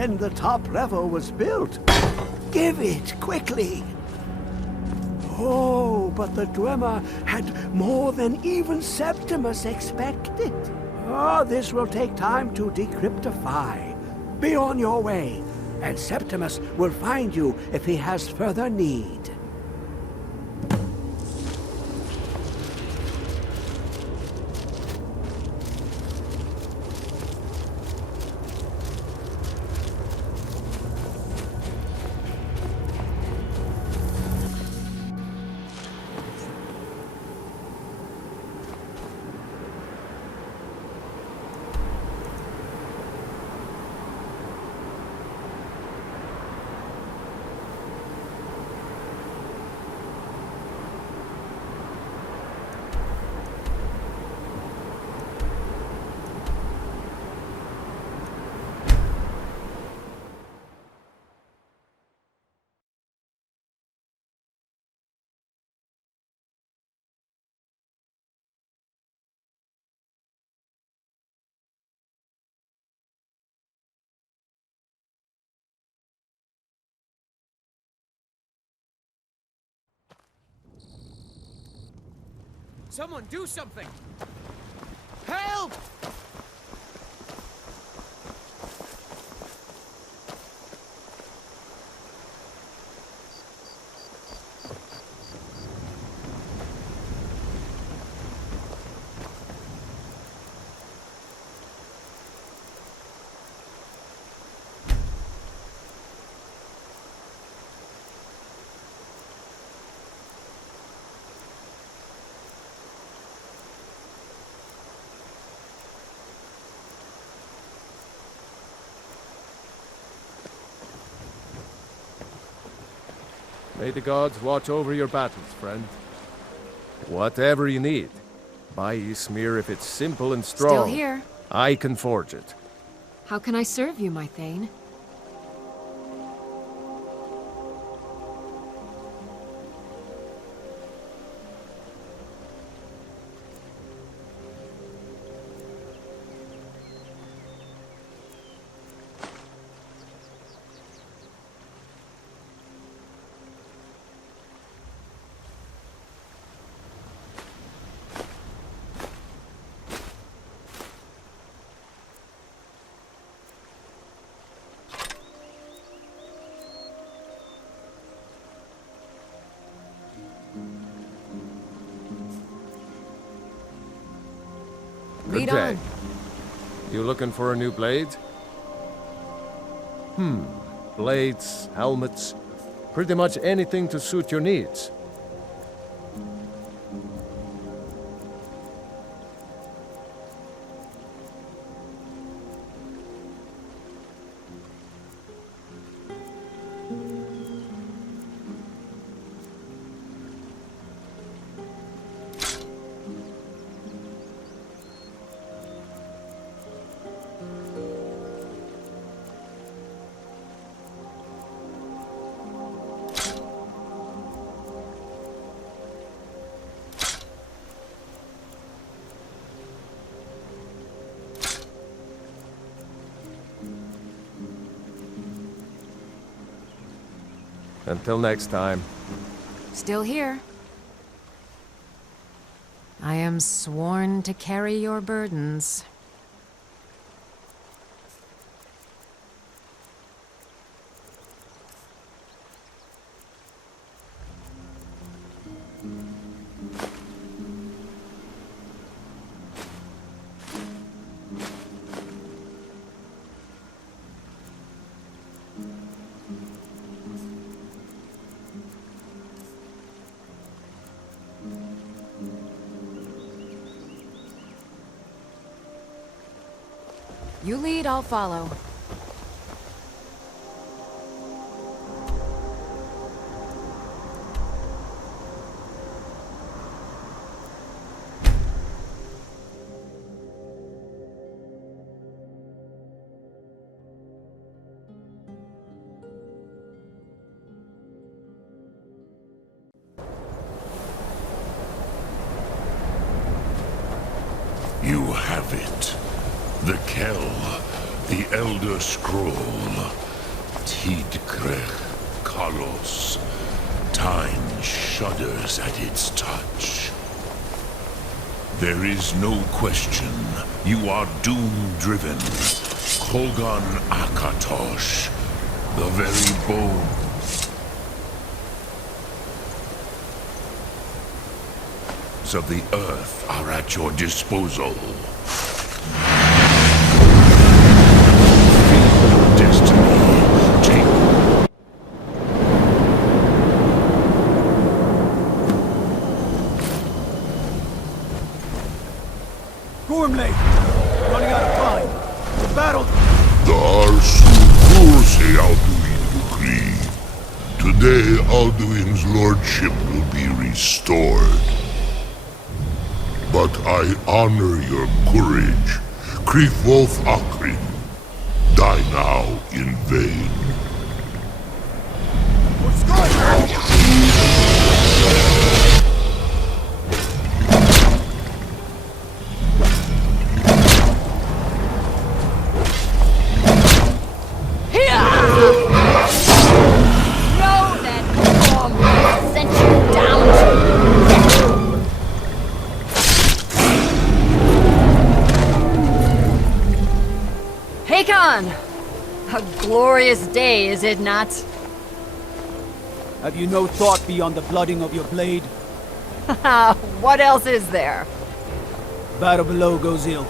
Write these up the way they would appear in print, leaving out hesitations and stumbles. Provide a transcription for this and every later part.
then the top level was built. Give it, quickly! Oh, but the Dwemer had more than even Septimus expected. Oh, this will take time to decryptify. Be on your way, and Septimus will find you if he has further need. Someone do something! Help! May the gods watch over your battles, friend. Whatever you need. Buy Ysmir if it's simple and strong. Still here. I can forge it. How can I serve you, my Thane? Good day. You looking for a new blade? Blades, helmets, pretty much anything to suit your needs. Until next time. Still here. I am sworn to carry your burdens. You lead, I'll follow. You have it. The Kell. The Elder Scroll. Tidkrech Kalos. Time shudders at its touch. There is no question. You are doom-driven. Kogan Akatosh. The very bones of the earth are at your disposal. Destiny, take. Gormley! Running out of time. The battle... Confronting Alduin decree. Today, Alduin's lordship will be restored. But I honor your courage. Kriegwolf Akrin. Die now in vain. A glorious day, is it not? Have you no thought beyond the blooding of your blade? What else is there? Battle below goes ill.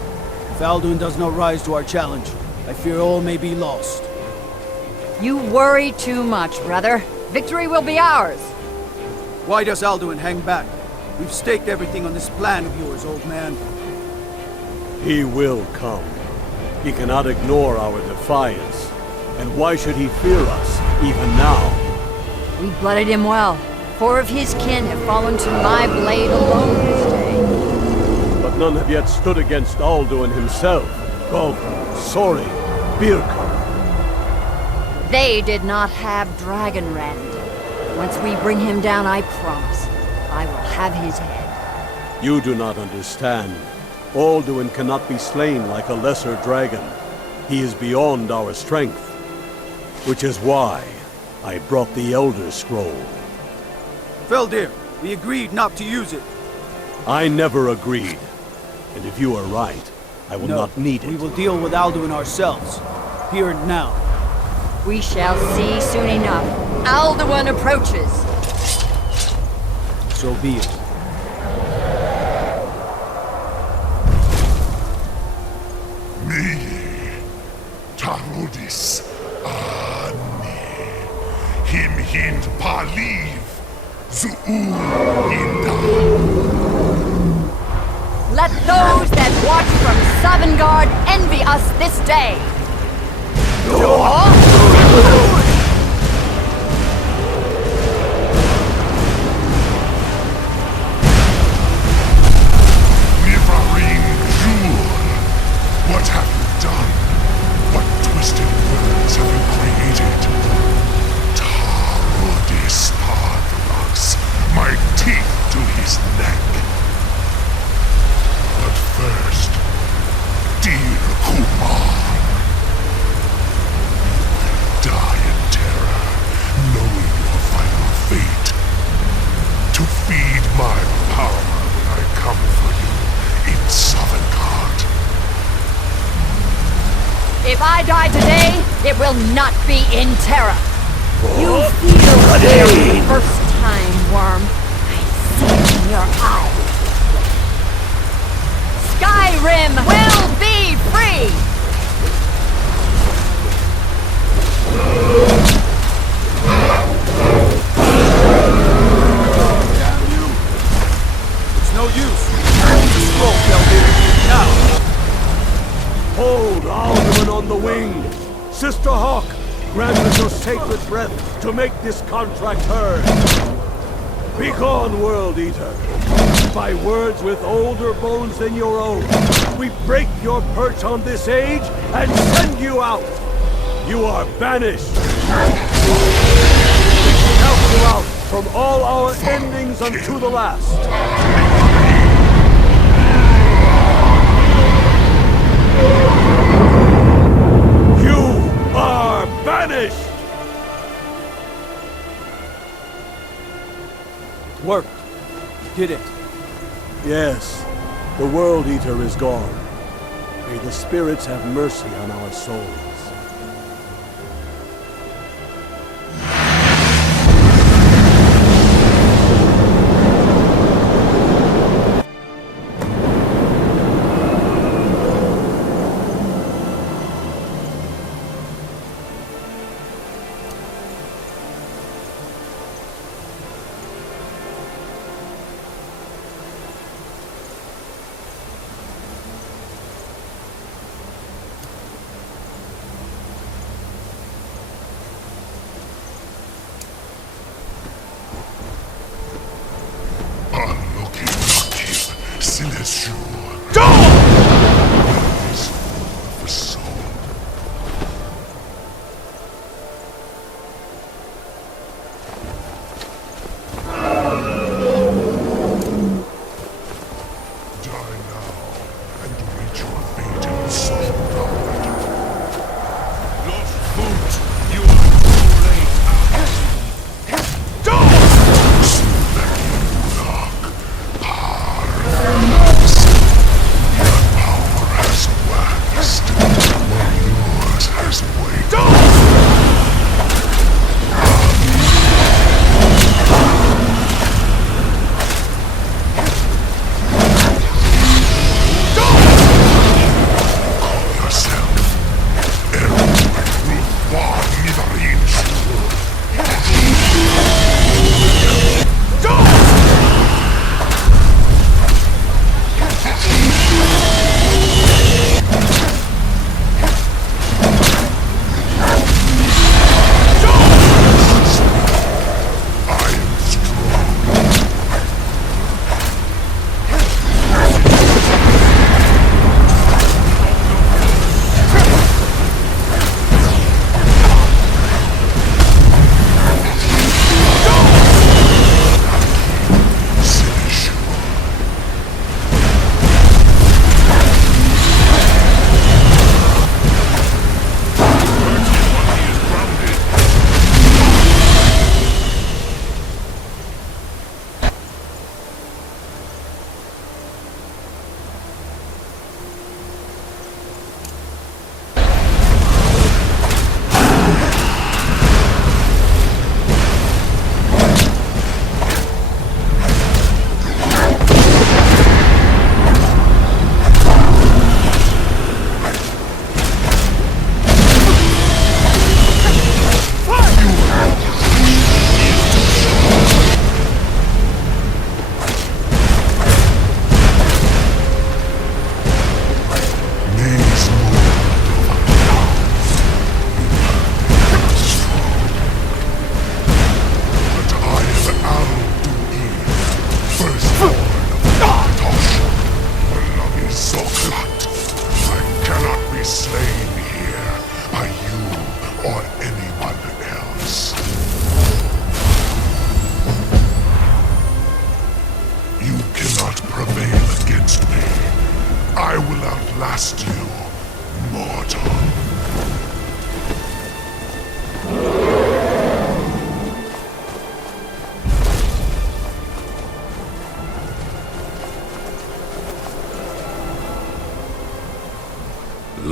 If Alduin does not rise to our challenge, I fear all may be lost. You worry too much, brother. Victory will be ours. Why does Alduin hang back? We've staked everything on this plan of yours, old man. He will come. He cannot ignore our defiance. And why should he fear us, even now? We blooded him well. 4 of his kin have fallen to my blade alone this day. But none have yet stood against Alduin himself. Gulf, Sori, Birka. They did not have Dragonrend. Once we bring him down, I promise, I will have his head. You do not understand. Alduin cannot be slain like a lesser dragon. He is beyond our strength. Which is why I brought the Elder Scroll. Feldir, we agreed not to use it. I never agreed. And if you are right, I will not need it. We will deal with Alduin ourselves. Here and now. We shall see soon enough. Alduin approaches. So be it. Tarodis Him hind paliv Zu'inda. Let those that watch from Sovngarde envy us this day. Nivarin Jur. What have you done? What twisted words have you created? Tarodis Padrox, my teeth to his neck. But first, dear Kumar, you will die in terror, knowing your final fate. To feed my power when I come for you in Sovngarde. If I die today, it will not be in terror. You feel fear for the first time, worm. I see it in your eyes. Skyrim will be free! Damn you! It's no use. Scroll, Feldir. Now! Hold Alduin on the wing! Sister Hawk, grant us your sacred breath to make this contract heard! Begone, World Eater! By words with older bones than your own, we break your perch on this age and send you out! You are banished! We count you out from all our endings unto the last! finished! Worked. Did it. Yes, the World Eater is gone. May the spirits have mercy on our souls.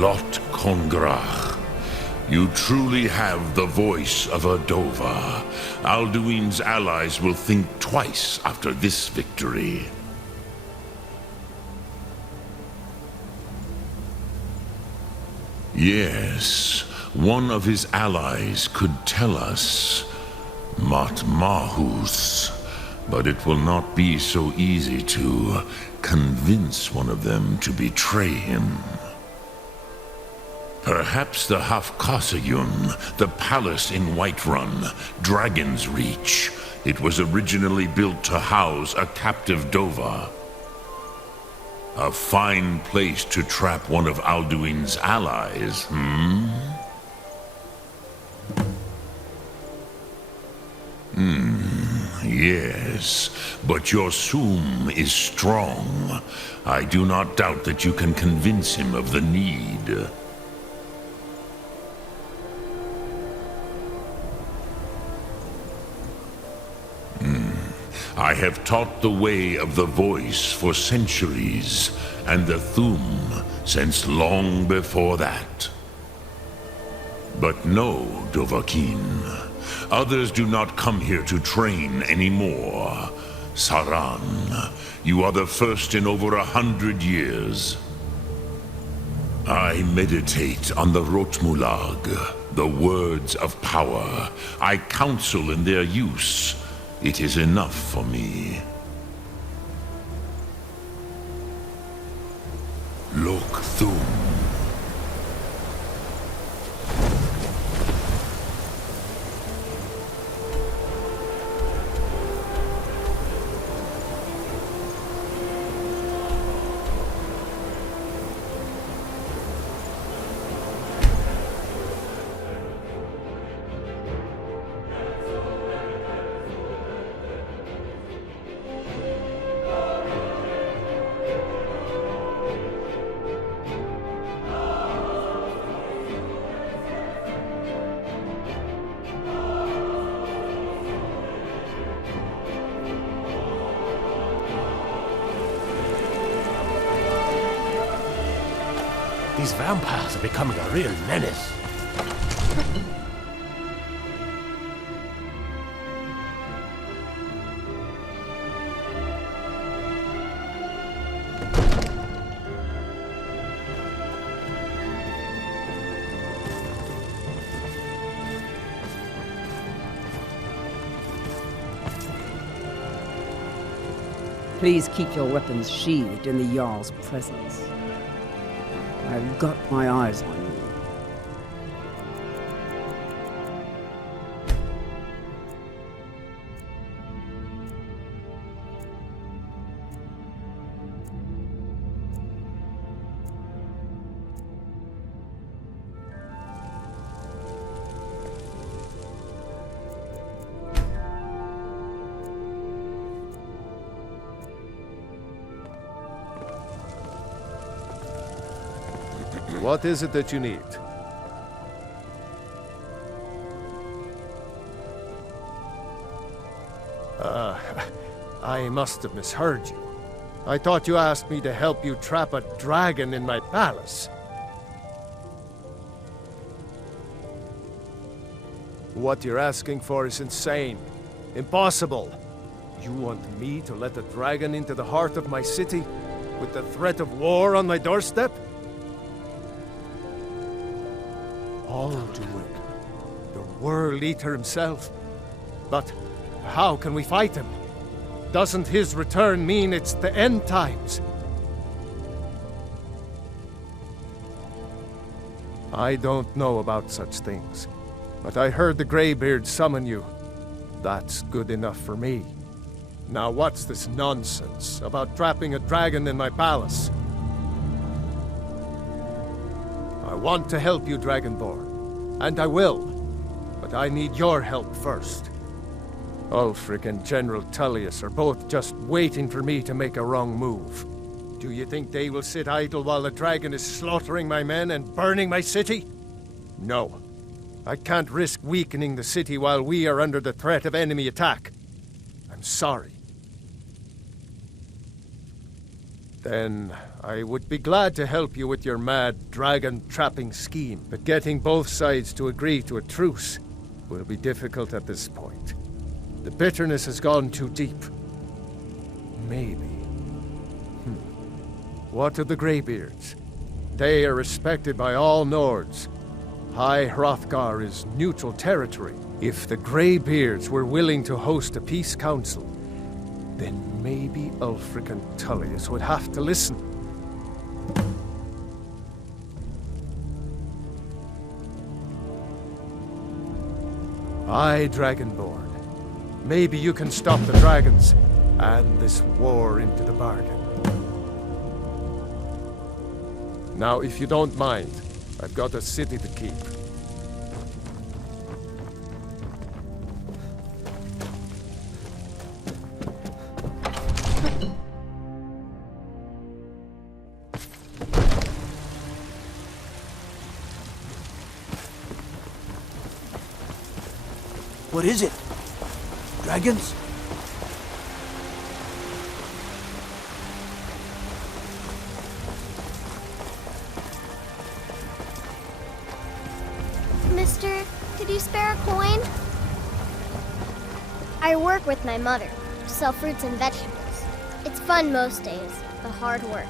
Lot Congrach. You truly have the voice of a Dova. Alduin's allies will think twice after this victory. Yes, one of his allies could tell us. Matmahus. But it will not be so easy to convince one of them to betray him. Perhaps the Hafkasayun, the palace in Whiterun, Dragon's Reach. It was originally built to house a captive Dova. A fine place to trap one of Alduin's allies, Yes, but your Sum is strong. I do not doubt that you can convince him of the need. I have taught the way of the voice for centuries, and the Thum since long before that. But no, Dovahkiin. Others do not come here to train anymore. Saran, you are the first in over 100 years. I meditate on the Rotmulag, the words of power. I counsel in their use. It is enough for me. Lok Thum. These vampires are becoming a real menace. Please keep your weapons sheathed in the Jarl's presence. I've got my eyes on you. What is it that you need? I must have misheard you. I thought you asked me to help you trap a dragon in my palace. What you're asking for is insane. Impossible. You want me to let a dragon into the heart of my city with the threat of war on my doorstep? Alduin, the World Eater himself. But how can we fight him? Doesn't his return mean it's the end times? I don't know about such things, but I heard the Greybeard summon you. That's good enough for me. Now what's this nonsense about trapping a dragon in my palace? I want to help you, Dragonborn, and I will, but I need your help first. Ulfric and General Tullius are both just waiting for me to make a wrong move. Do you think they will sit idle while the dragon is slaughtering my men and burning my city? No. I can't risk weakening the city while we are under the threat of enemy attack. I'm sorry. Then I would be glad to help you with your mad dragon-trapping scheme, but getting both sides to agree to a truce will be difficult at this point. The bitterness has gone too deep. Maybe. What of the Greybeards? They are respected by all Nords. High Hrothgar is neutral territory. If the Greybeards were willing to host a peace council, then maybe Ulfric and Tullius would have to listen. Aye, Dragonborn. Maybe you can stop the dragons, and this war into the bargain. Now, if you don't mind, I've got a city to keep. What is it? Dragons? you spare a coin? I work with my mother, sell fruits and vegetables. It's fun most days, but hard work.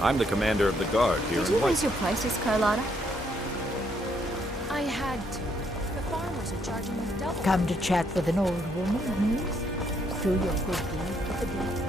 I'm the commander of the guard here Did in you White. raise your prices, Carlotta? I had to. The farmers are charging me double. Come to chat with an old woman, yes? Do your good deed for the day.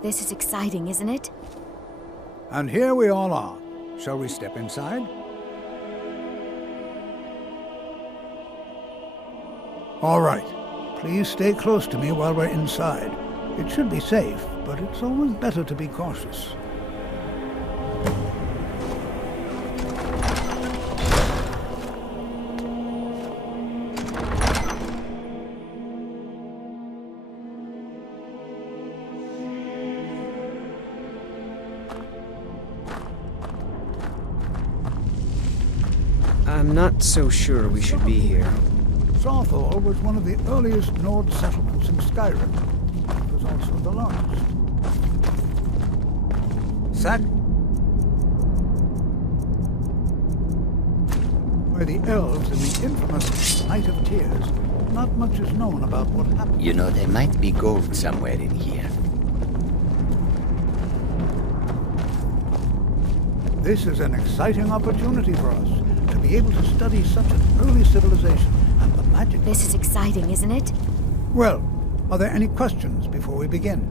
This is exciting, isn't it? And here we all are. Shall we step inside? All right. Please stay close to me while we're inside. It should be safe, but it's always better to be cautious. I'm not so sure we should be here. Sawthall was one of the earliest Nord settlements in Skyrim. It was also the largest. Sack, where the elves in the infamous Night of Tears, not much is known about what happened. You know, there might be gold somewhere in here. This is an exciting opportunity for us to be able to study such an early civilization and the magic. This is exciting, isn't it? Well, are there any questions before we begin?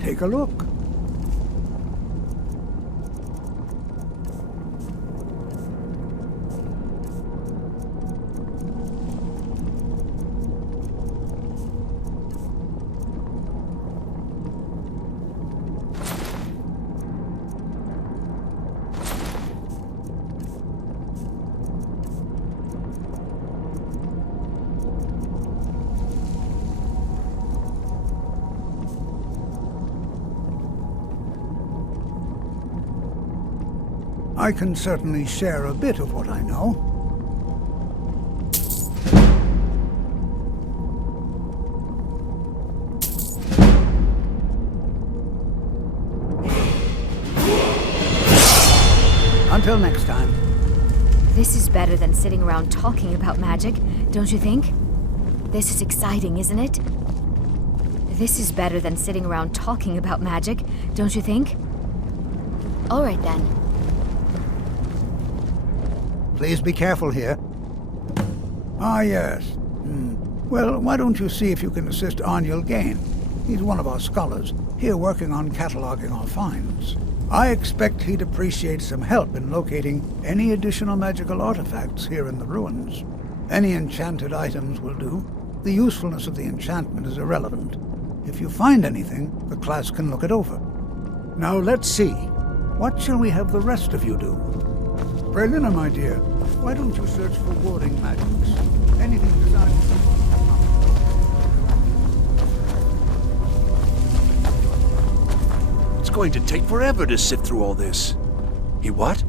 Take a look. I can certainly share a bit of what I know. Until next time. This is better than sitting around talking about magic, don't you think? This is exciting, isn't it? This is better than sitting around talking about magic, don't you think? All right then. Please be careful here. Ah, yes. Well, why don't you see if you can assist Arniel Gain? He's one of our scholars, here working on cataloging our finds. I expect he'd appreciate some help in locating any additional magical artifacts here in the ruins. Any enchanted items will do. The usefulness of the enchantment is irrelevant. If you find anything, the class can look it over. Now let's see. What shall we have the rest of you do? Brelina, my dear, why don't you search for warding magics? Anything designed... It's going to take forever to sift through all this. He what?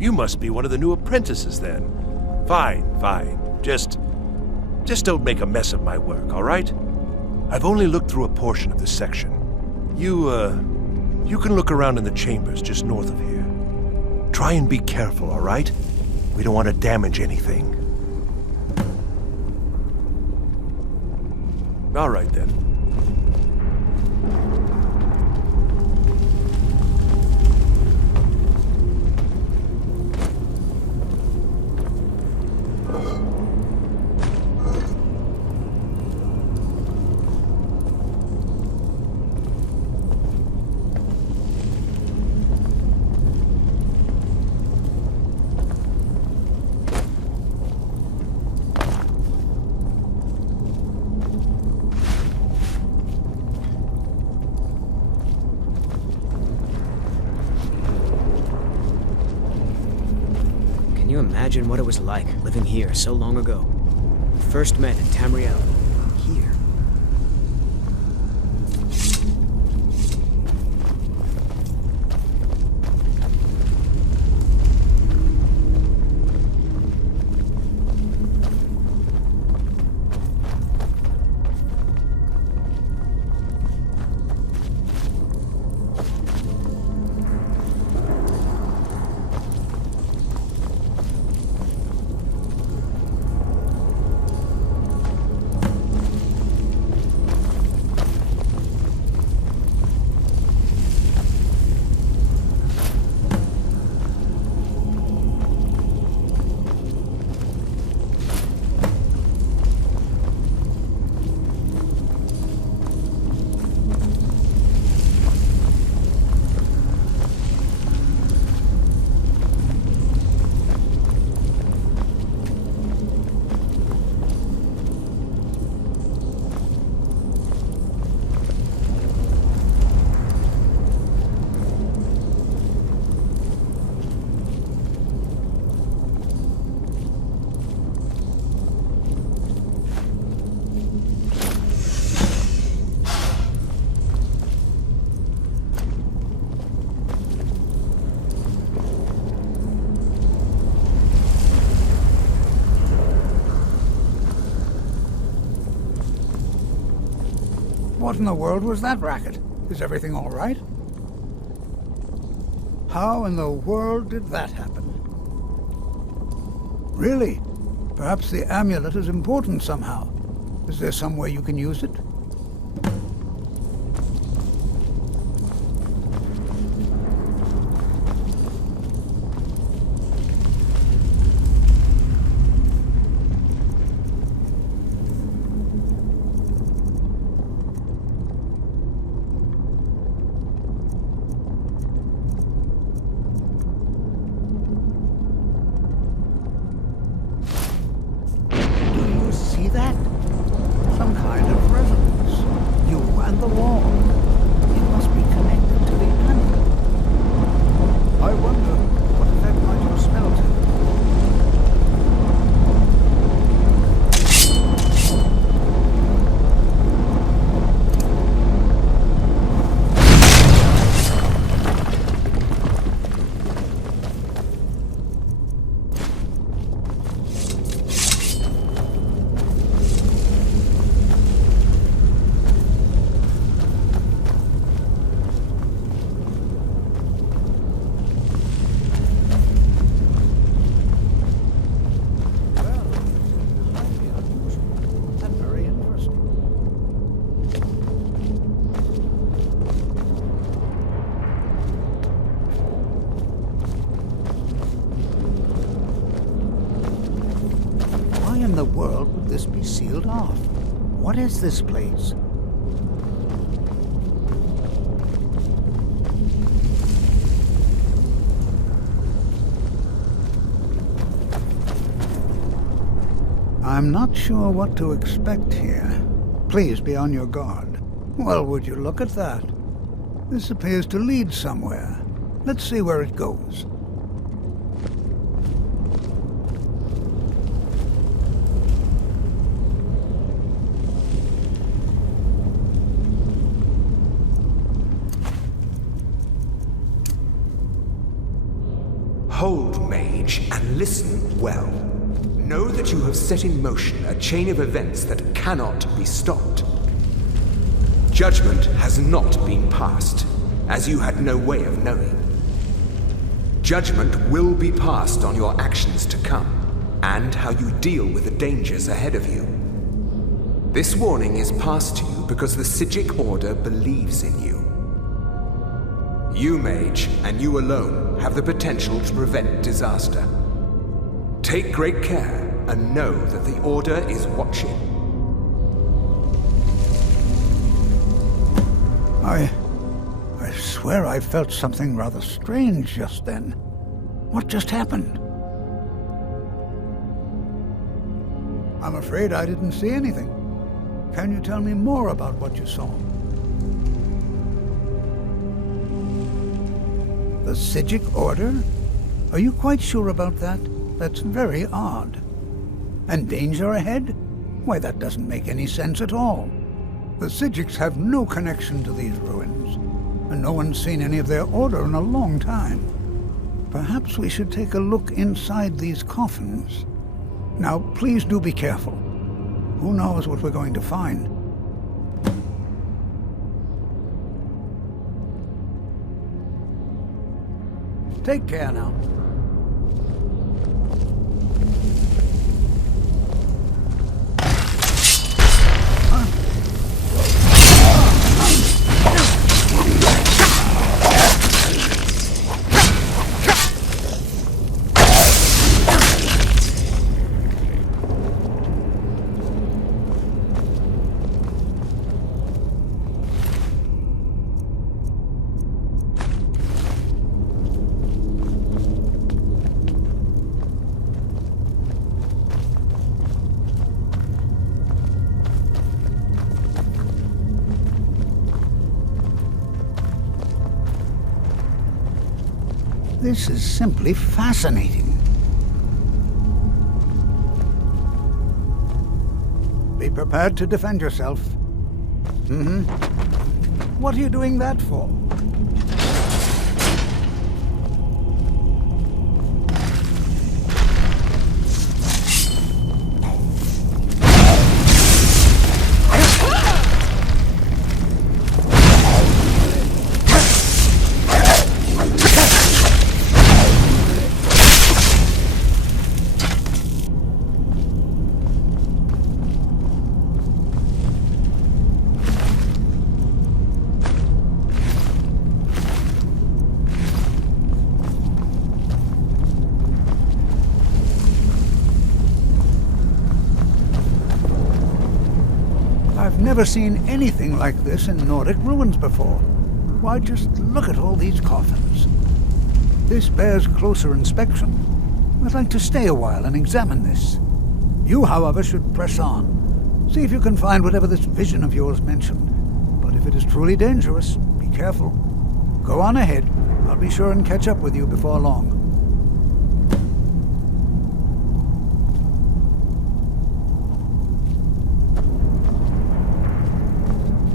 You must be one of the new apprentices then. Fine. Just don't make a mess of my work, all right? I've only looked through a portion of this section. You can look around in the chambers just north of here. Try and be careful, all right? We don't want to damage anything. All right, then. Can you imagine what it was like living here so long ago? We first met in Tamriel. Here. What in the world was that racket? Is everything all right? How in the world did that happen? Really? Perhaps the amulet is important somehow. Is there some way you can use it? Sealed off. What is this place? I'm not sure what to expect here. Please be on your guard. Well, would you look at that? This appears to lead somewhere. Let's see where it goes. Hold, mage, and listen well. Know that you have set in motion a chain of events that cannot be stopped. Judgment has not been passed, as you had no way of knowing. Judgment will be passed on your actions to come, and how you deal with the dangers ahead of you. This warning is passed to you because the Psijic Order believes in you. You, mage, and you alone, have the potential to prevent disaster. Take great care, and know that the Order is watching. I swear I felt something rather strange just then. What just happened? I'm afraid I didn't see anything. Can you tell me more about what you saw? The Psijic Order? Are you quite sure about that? That's very odd. And danger ahead? Why, that doesn't make any sense at all. The Psijics have no connection to these ruins, and no one's seen any of their order in a long time. Perhaps we should take a look inside these coffins. Now, please do be careful. Who knows what we're going to find? Take care now. This is simply fascinating. Be prepared to defend yourself. What are you doing that for? I've never seen anything like this in Nordic ruins before. Why, just look at all these coffins. This bears closer inspection. I'd like to stay a while and examine this. You, however, should press on. See if you can find whatever this vision of yours mentioned. But if it is truly dangerous, be careful. Go on ahead. I'll be sure and catch up with you before long.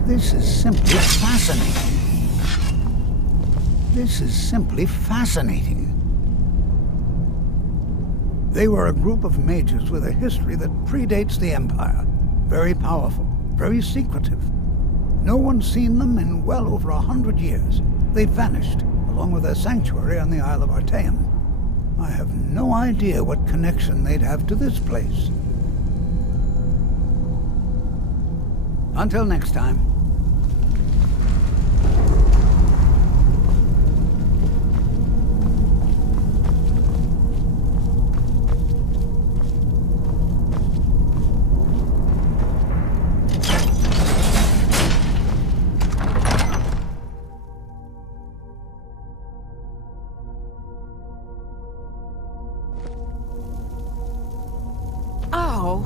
This is simply fascinating. This is simply fascinating. They were a group of mages with a history that predates the Empire. Very powerful, very secretive. No one's seen them in well over 100 years. They vanished, along with their sanctuary on the Isle of Artaeum. I have no idea what connection they'd have to this place. Until next time. Oh,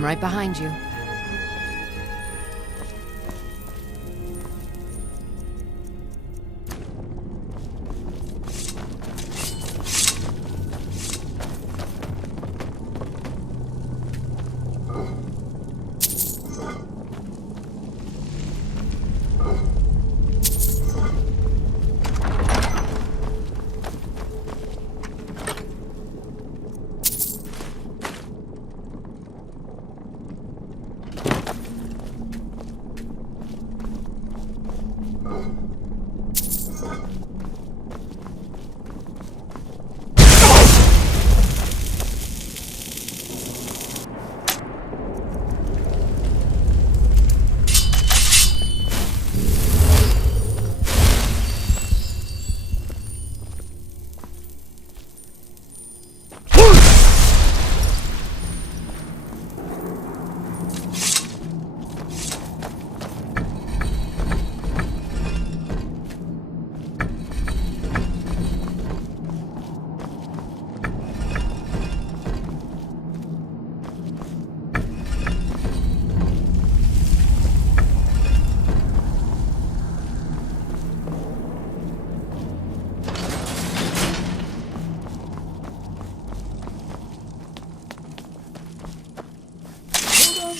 I'm right behind you.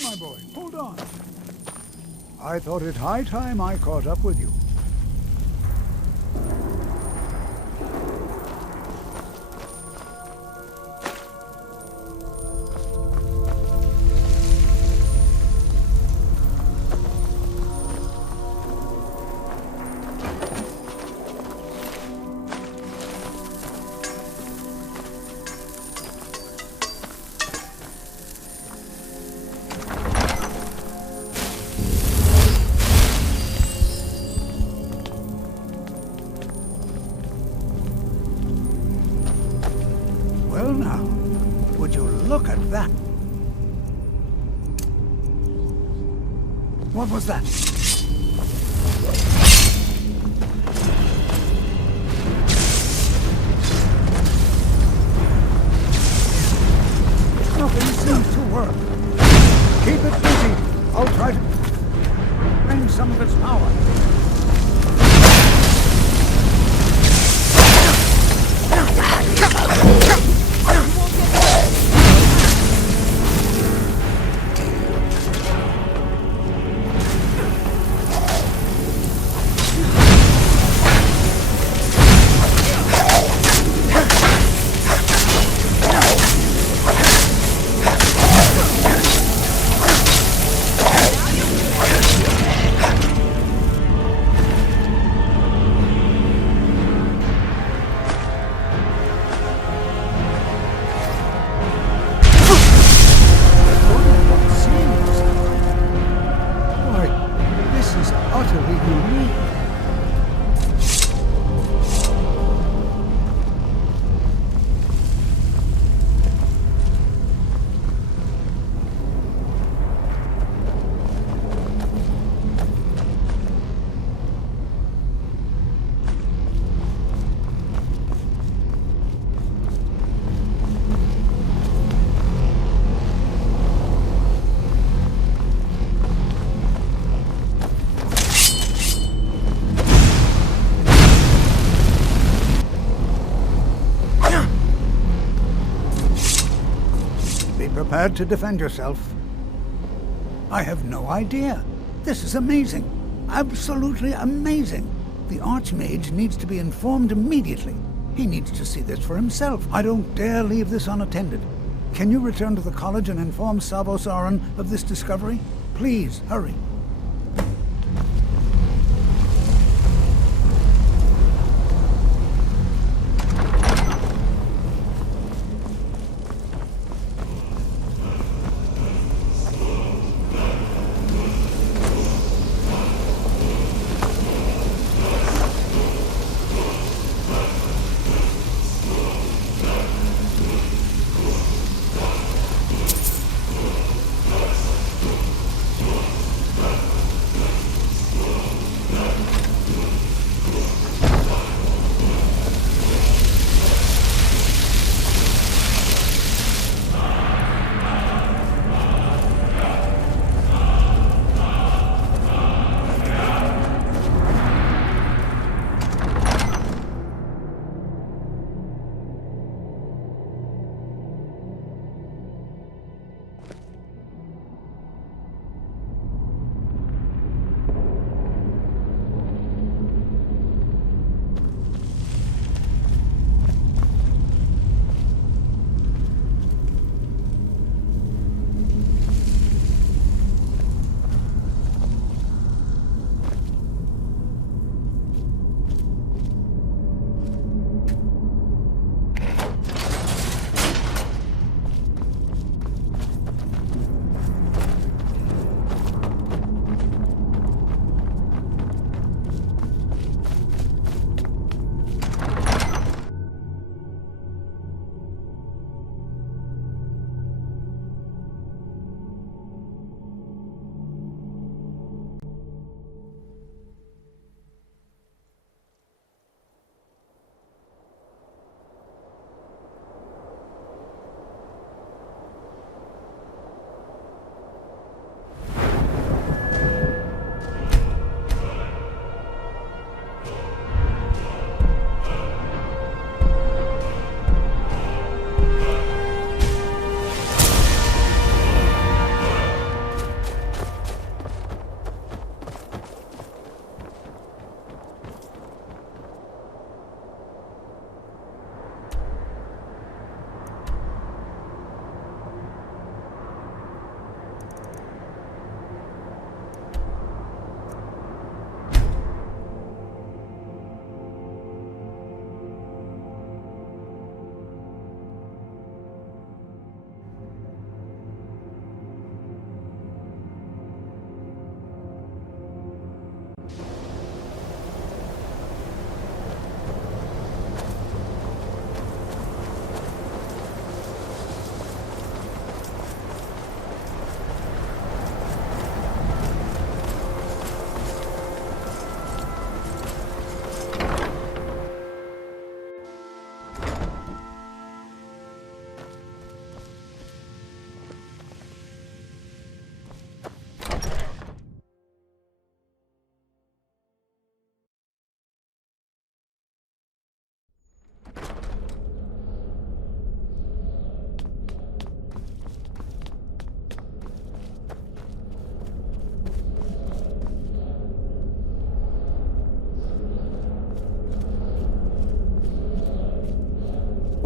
My boy, hold on. I thought it high time I caught up with you. Well now, would you look at that? What was that? Nothing seems to work. Keep it busy. I'll try to drain some of its power. Prepared to defend yourself. I have no idea. This is amazing. Absolutely amazing. The Archmage needs to be informed immediately. He needs to see this for himself. I don't dare leave this unattended. Can you return to the college and inform Savo Saran of this discovery? Please, hurry.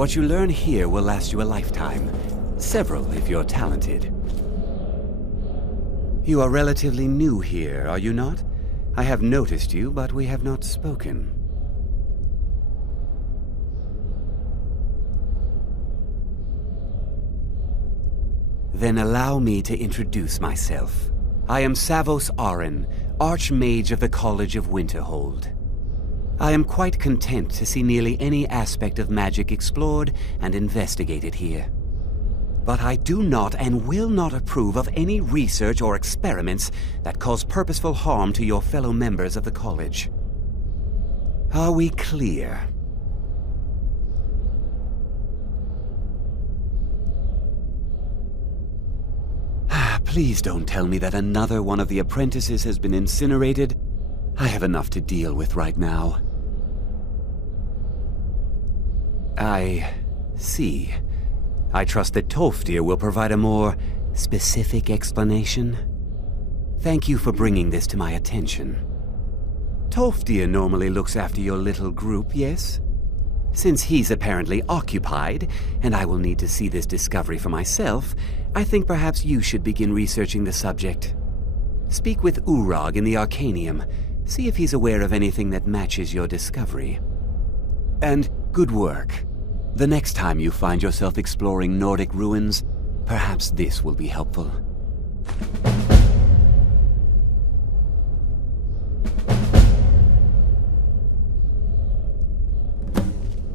What you learn here will last you a lifetime. Several, if you're talented. You are relatively new here, are you not? I have noticed you, but we have not spoken. Then allow me to introduce myself. I am Savos Arin, Archmage of the College of Winterhold. I am quite content to see nearly any aspect of magic explored and investigated here. But I do not and will not approve of any research or experiments that cause purposeful harm to your fellow members of the college. Are we clear? Please don't tell me that another one of the apprentices has been incinerated. I have enough to deal with right now. I see. I trust that Tolfdir will provide a more specific explanation. Thank you for bringing this to my attention. Tolfdir normally looks after your little group, yes? Since he's apparently occupied, and I will need to see this discovery for myself, I think perhaps you should begin researching the subject. Speak with Urag in the Arcanium. See if he's aware of anything that matches your discovery. And good work. The next time you find yourself exploring Nordic ruins, perhaps this will be helpful.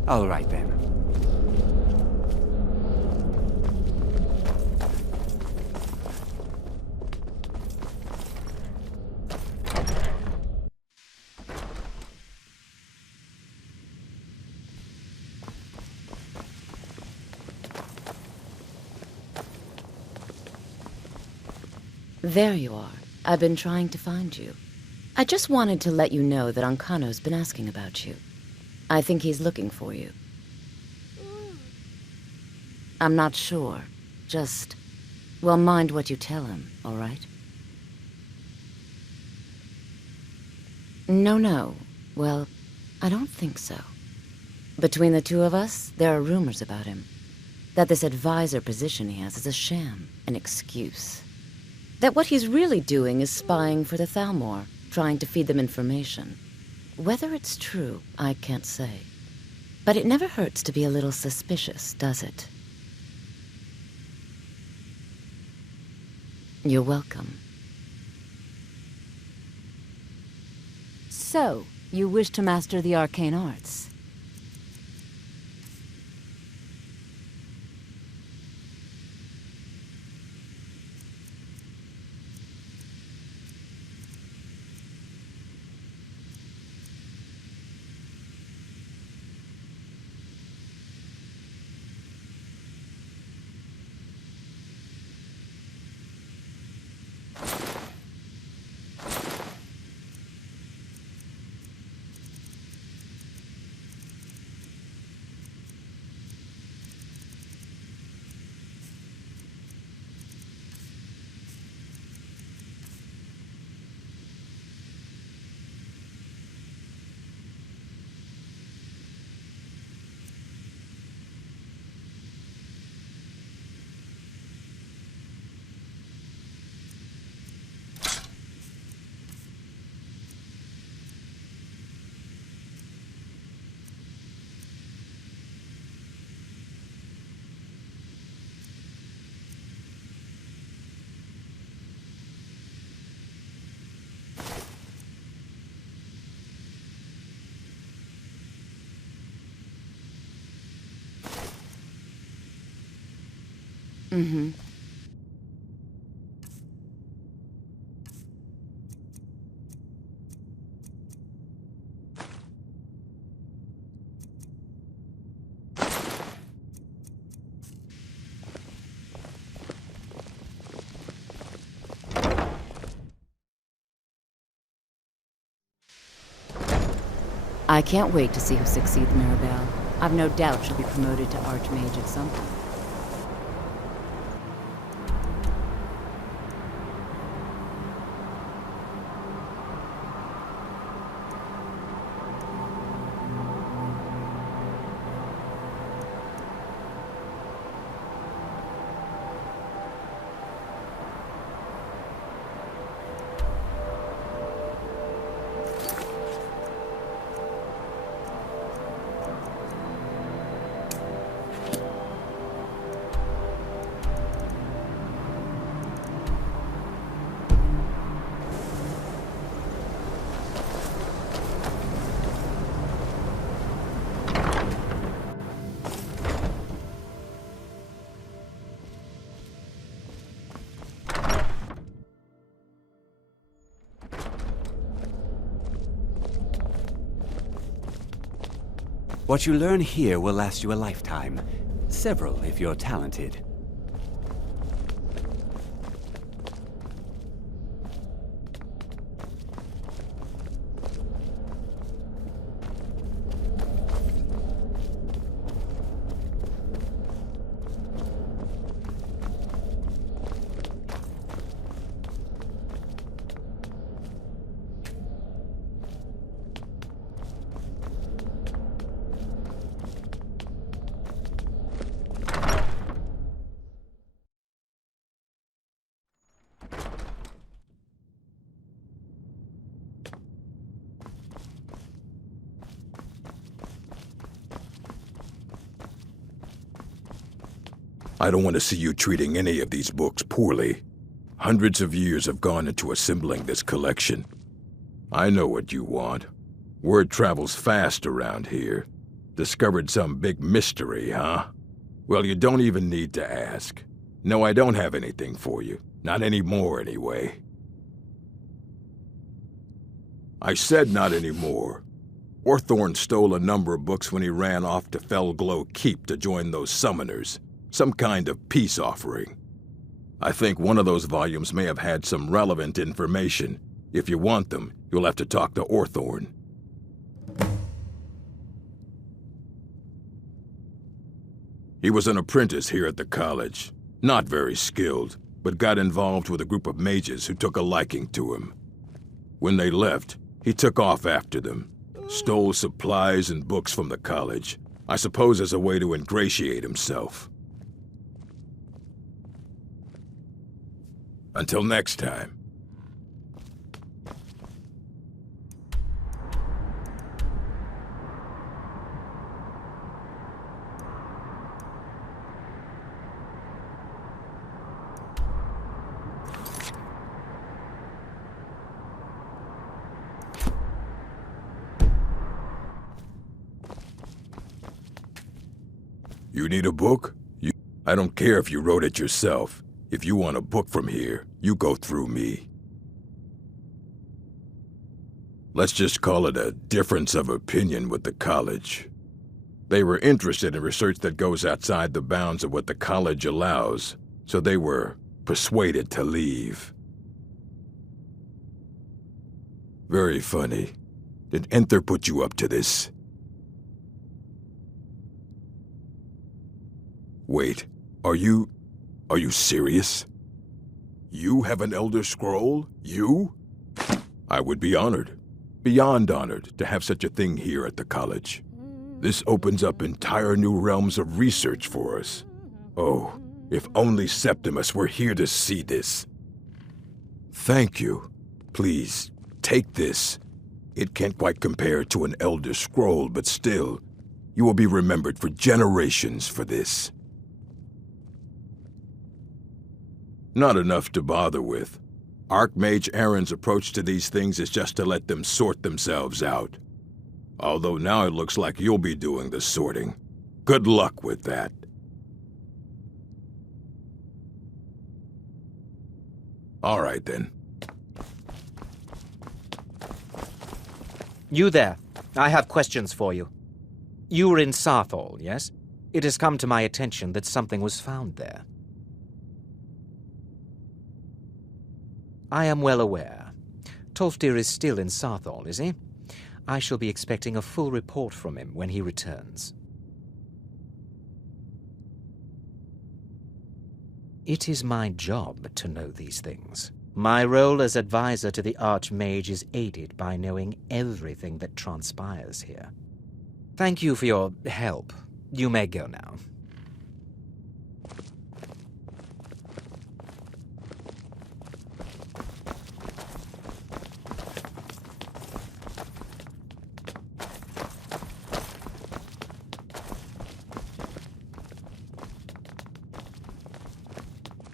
All right then. There you are. I've been trying to find you. I just wanted to let you know that Ancano's been asking about you. I think he's looking for you. I'm not sure. Just, well, mind what you tell him, all right? No. Well, I don't think so. Between the two of us, there are rumors about him. That this advisor position he has is a sham, an excuse. That what he's really doing is spying for the Thalmor, trying to feed them information. Whether it's true, I can't say. But it never hurts to be a little suspicious, does it? You're welcome. So, you wish to master the arcane arts? Mm-hmm. I can't wait to see who succeeds Mirabelle. I've no doubt she'll be promoted to Archmage at some point. What you learn here will last you a lifetime. Several, if you're talented. I don't want to see you treating any of these books poorly. Hundreds of years have gone into assembling this collection. I know what you want. Word travels fast around here. Discovered some big mystery, huh? Well, you don't even need to ask. No, I don't have anything for you. Not anymore, anyway. I said not anymore. Orthorn stole a number of books when he ran off to Fellglow Keep to join those summoners. Some kind of peace offering. I think one of those volumes may have had some relevant information. If you want them, you'll have to talk to Orthorn. He was an apprentice here at the college. Not very skilled, but got involved with a group of mages who took a liking to him. When they left, he took off after them. Stole supplies and books from the college. I suppose as a way to ingratiate himself. Until next time. You need a book? I don't care if you wrote it yourself. If you want a book from here, you go through me. Let's just call it a difference of opinion with the college. They were interested in research that goes outside the bounds of what the college allows, so they were persuaded to leave. Very funny. Did Enther put you up to this? Wait, are you serious? You have an Elder Scroll? You? I would be honored, beyond honored, to have such a thing here at the college. This opens up entire new realms of research for us. Oh, if only Septimus were here to see this. Thank you. Please, take this. It can't quite compare to an Elder Scroll, but still, you will be remembered for generations for this. Not enough to bother with. Archmage Aaron's approach to these things is just to let them sort themselves out. Although now it looks like you'll be doing the sorting. Good luck with that. All right, then. You there. I have questions for you. You were in Sarthal, yes? It has come to my attention that something was found there. I am well aware. Tolfdir is still in Sarthal, is he? I shall be expecting a full report from him when he returns. It is my job to know these things. My role as advisor to the Archmage is aided by knowing everything that transpires here. Thank you for your help. You may go now.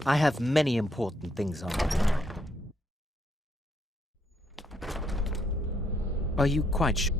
I have many important things on my mind. Are you quite sure?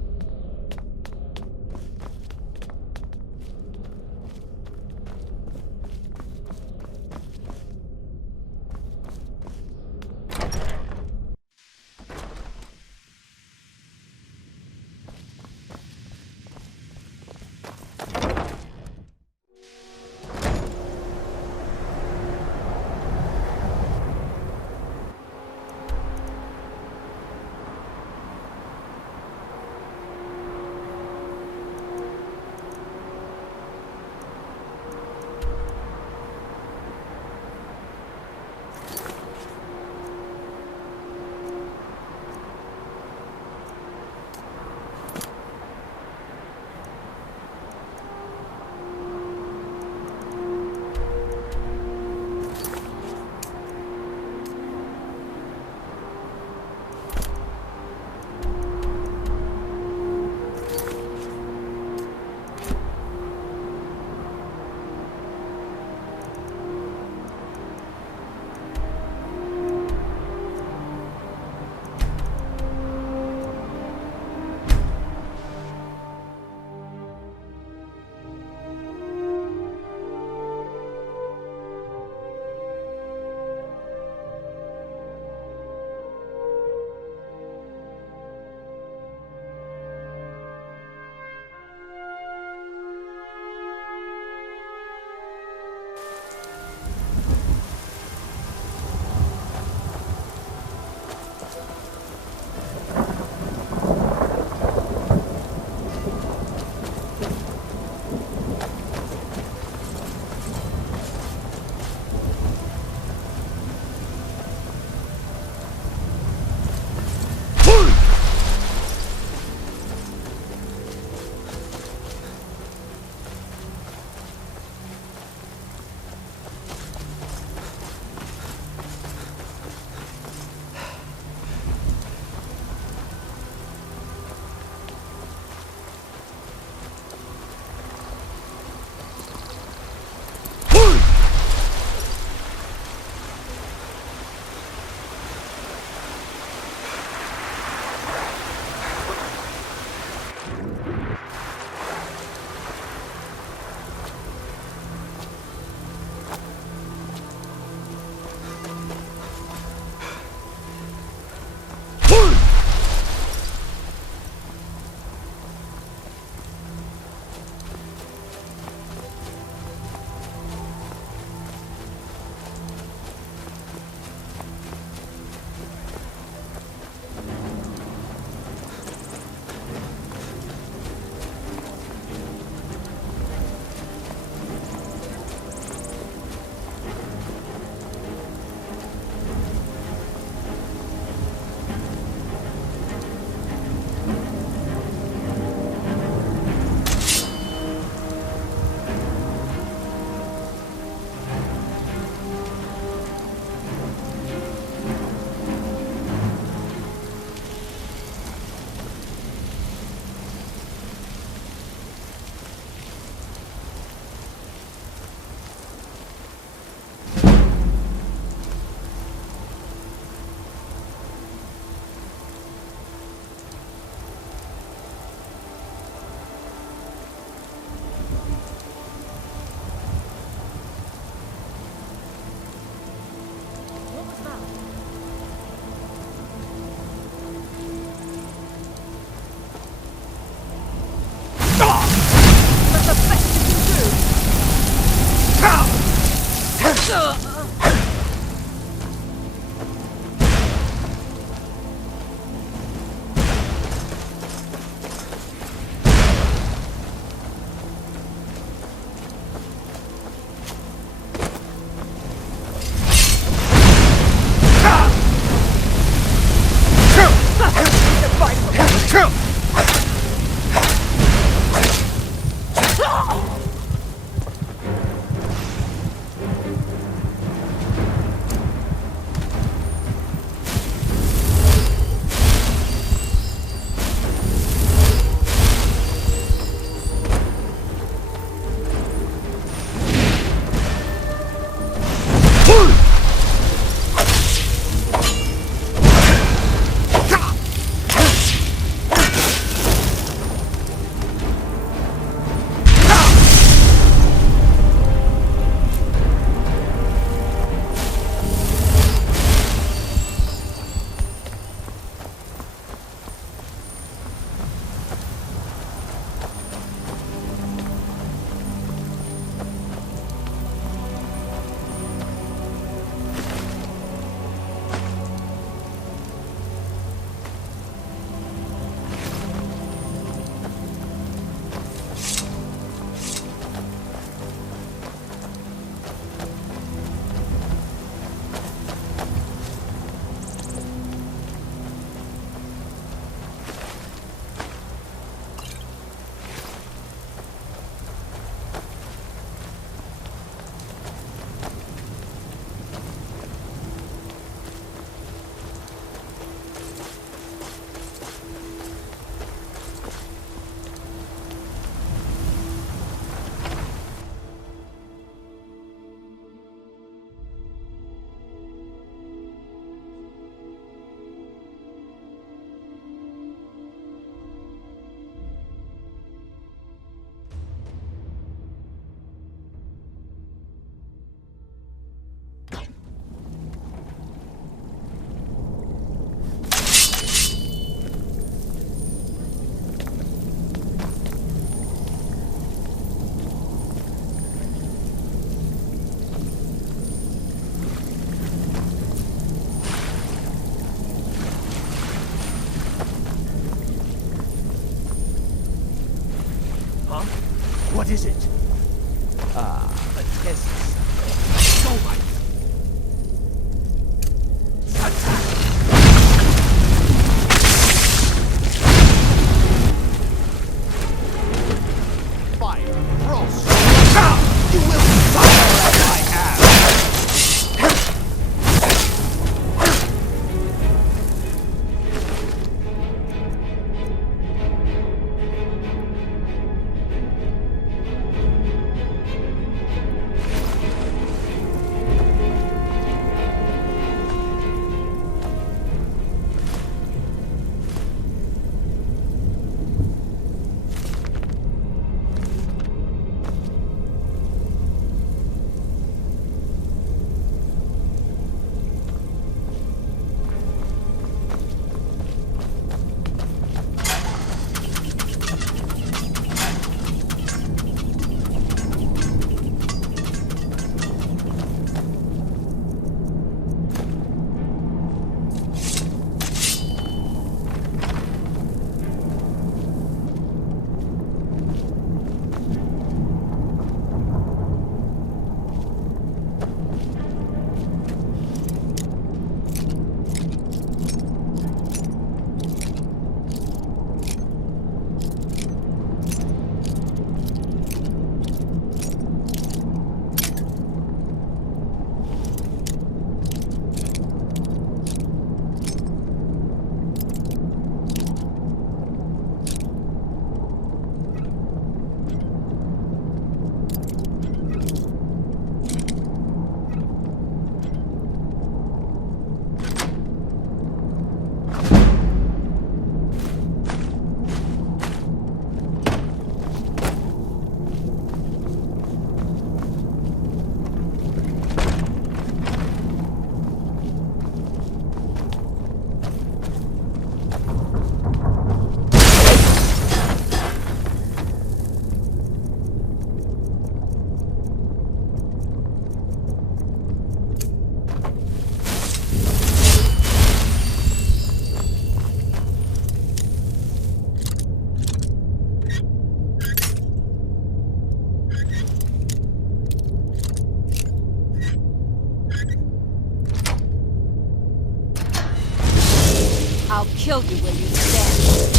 I'll kill you where you stand.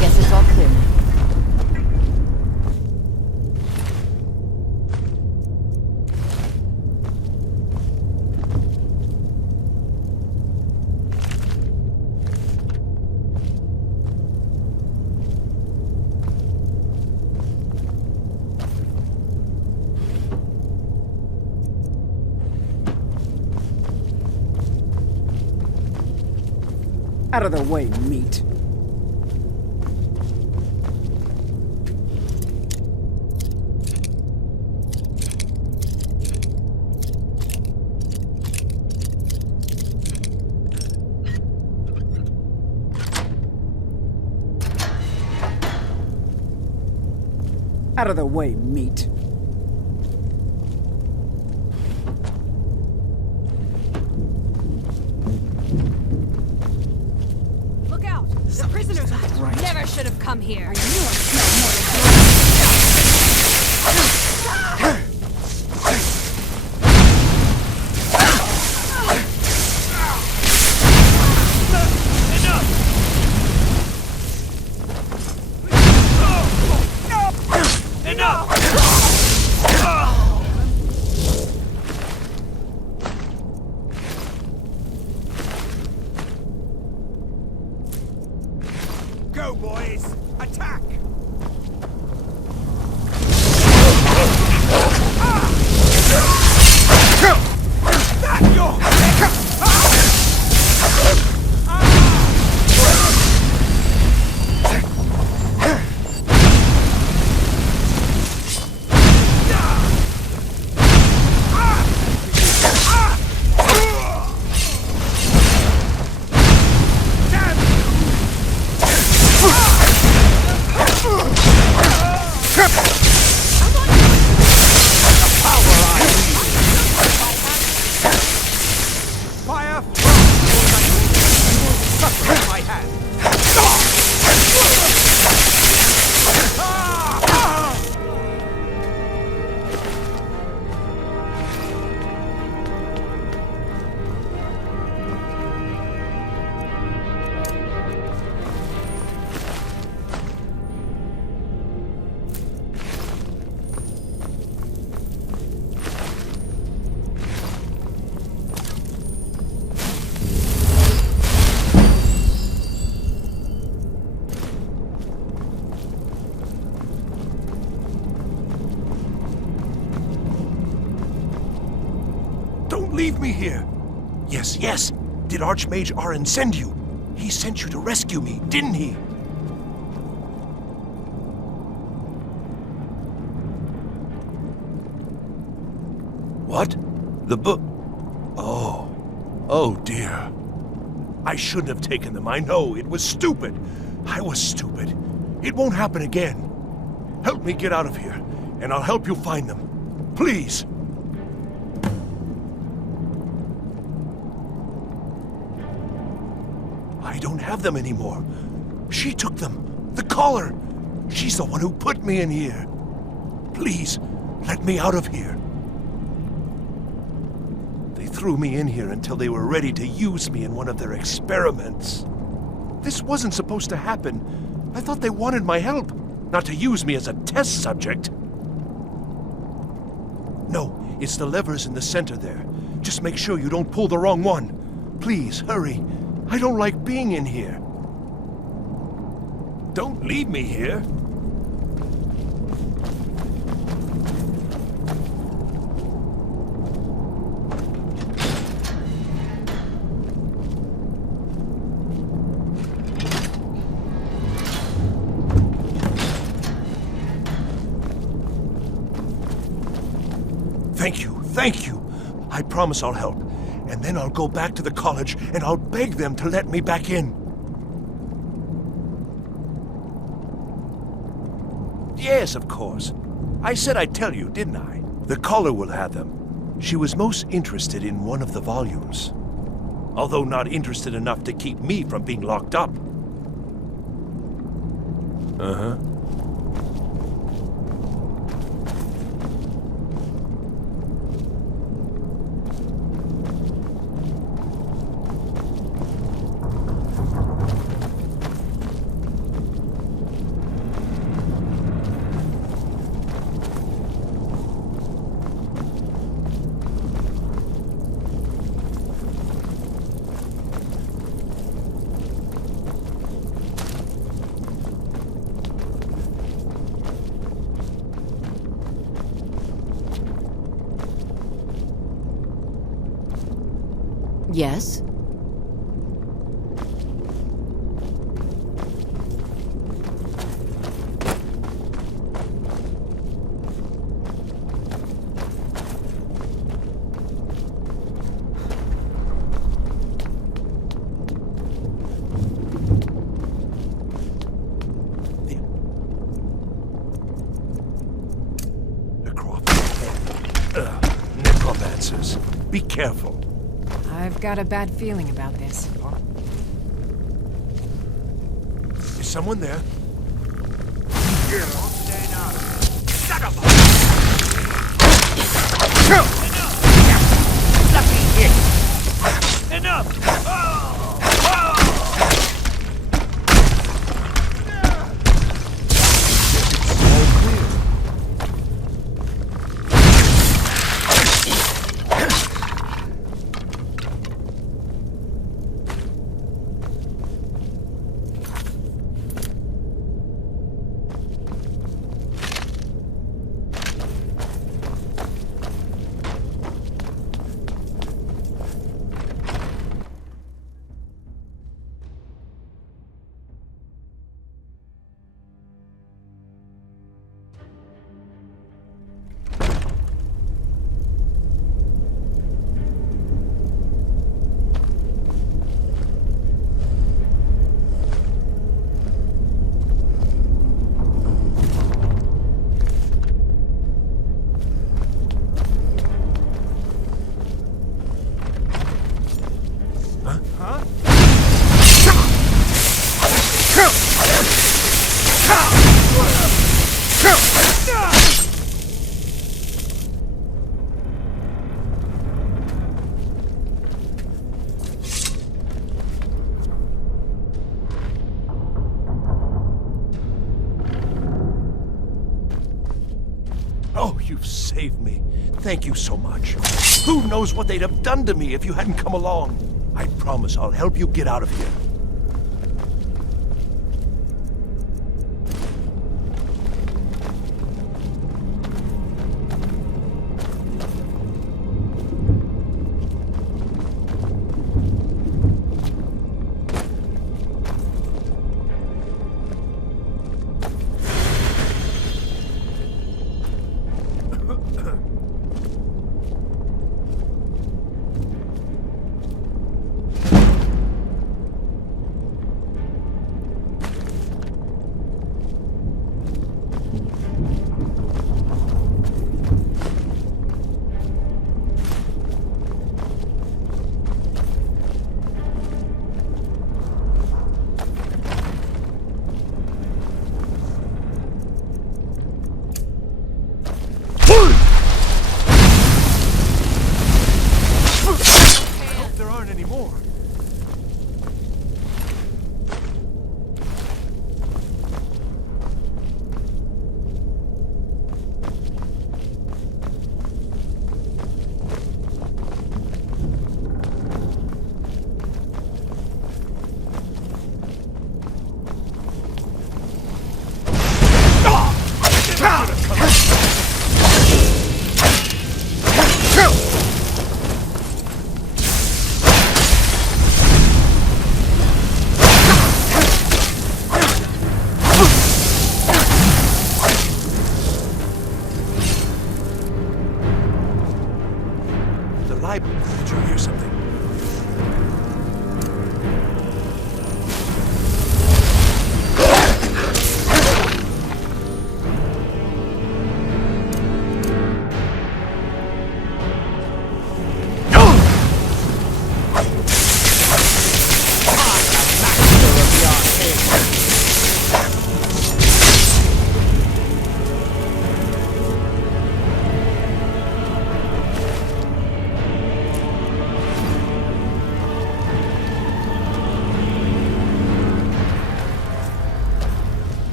Guess it's all clear now. Out of the way, meat. Out of the way, meat. Look out! The prisoners never should have come here. Go, boys! Attack! Leave me here. Yes, yes. Did Archmage Arin send you? He sent you to rescue me, didn't he? What? The book? Oh. Oh, dear. I shouldn't have taken them. I know. It was stupid. I was stupid. It won't happen again. Help me get out of here, and I'll help you find them. Please. I don't have them anymore. She took them. The collar. She's the one who put me in here. Please, let me out of here. They threw me in here until they were ready to use me in one of their experiments. This wasn't supposed to happen. I thought they wanted my help, not to use me as a test subject. No, it's the levers in the center there. Just make sure you don't pull the wrong one. Please, hurry. I don't like being in here. Don't leave me here. Thank you. I promise I'll help. And then I'll go back to the college and I'll beg them to let me back in. Yes, of course. I said I'd tell you, didn't I? The caller will have them. She was most interested in one of the volumes. Although not interested enough to keep me from being locked up. Uh-huh. Yes? Necromancers. Be careful. I've got a bad feeling about this. Is someone there? Oh, you've saved me. Thank you so much. Who knows what they'd have done to me if you hadn't come along? I promise I'll help you get out of here.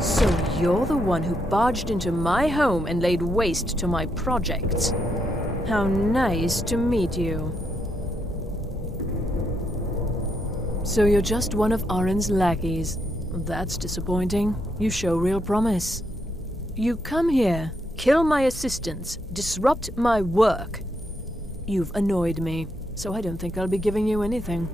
So you're the one who barged into my home and laid waste to my projects. How nice to meet you. So you're just one of Arin's lackeys. That's disappointing. You show real promise. You come here, kill my assistants, disrupt my work. You've annoyed me, so I don't think I'll be giving you anything.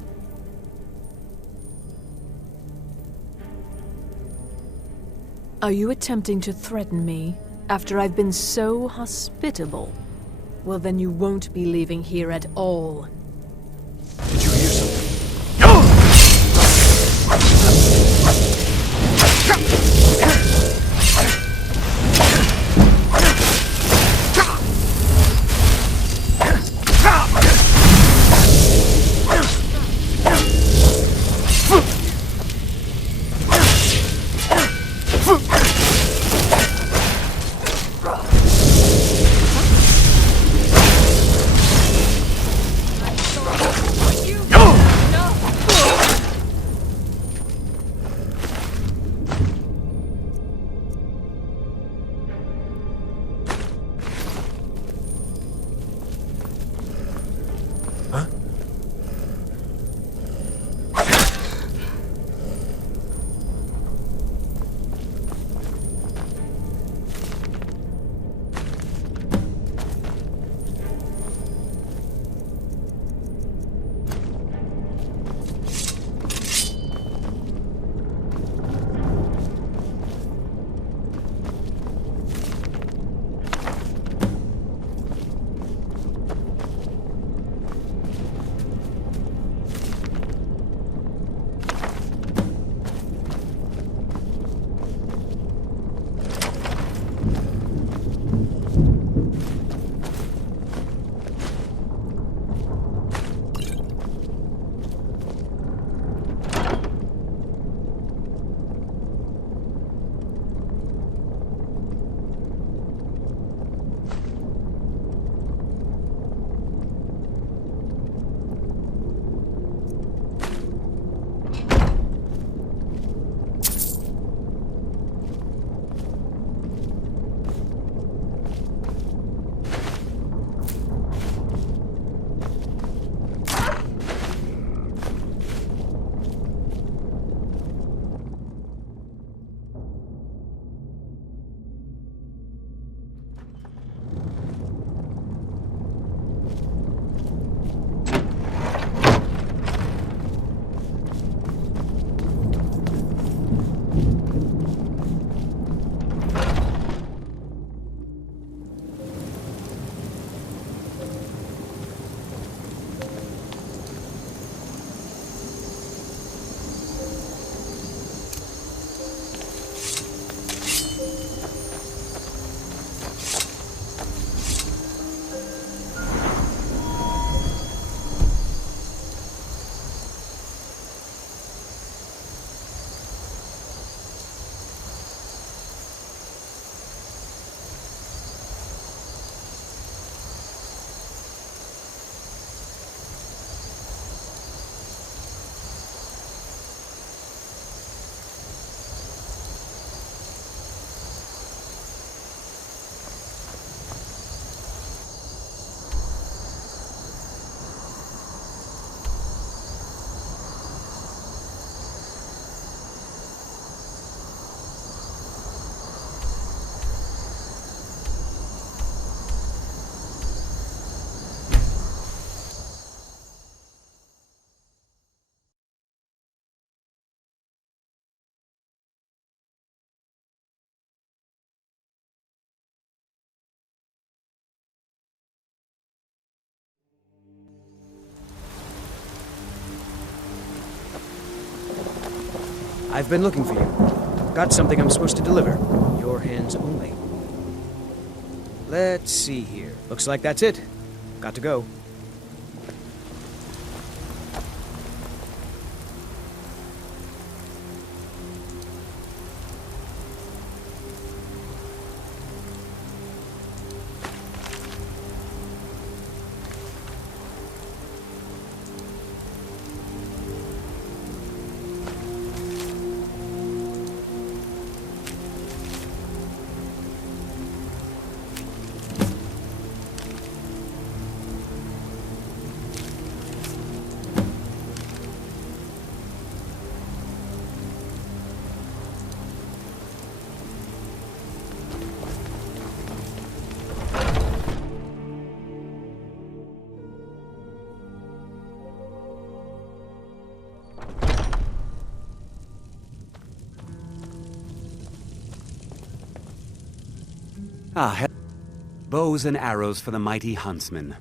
Are you attempting to threaten me after I've been so hospitable? Well, then you won't be leaving here at all. Did you hear something? I've been looking for you. Got something I'm supposed to deliver. Your hands only. Let's see here. Looks like that's it. Got to go. Bows and arrows for the mighty huntsman.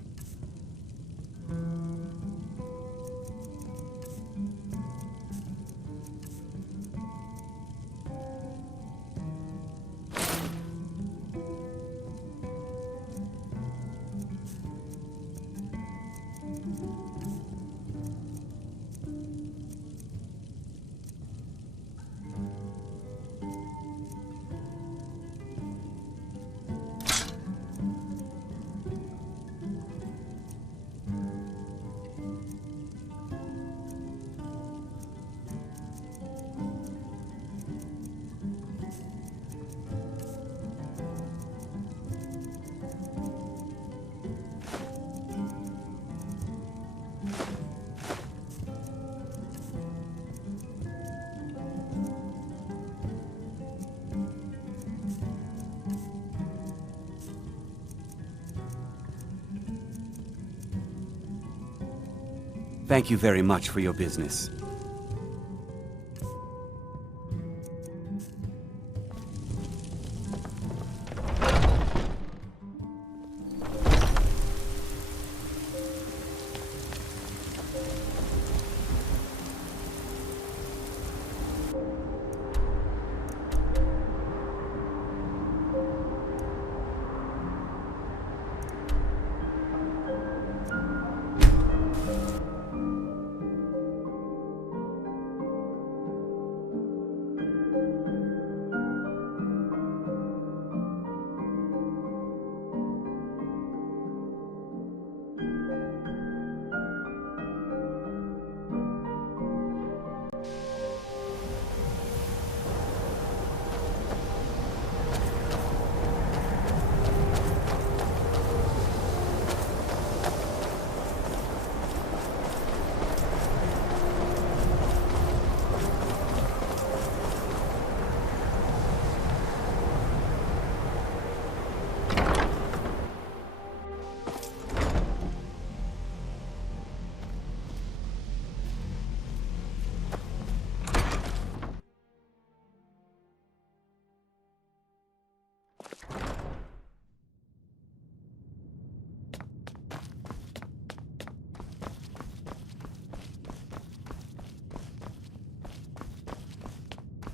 Thank you very much for your business.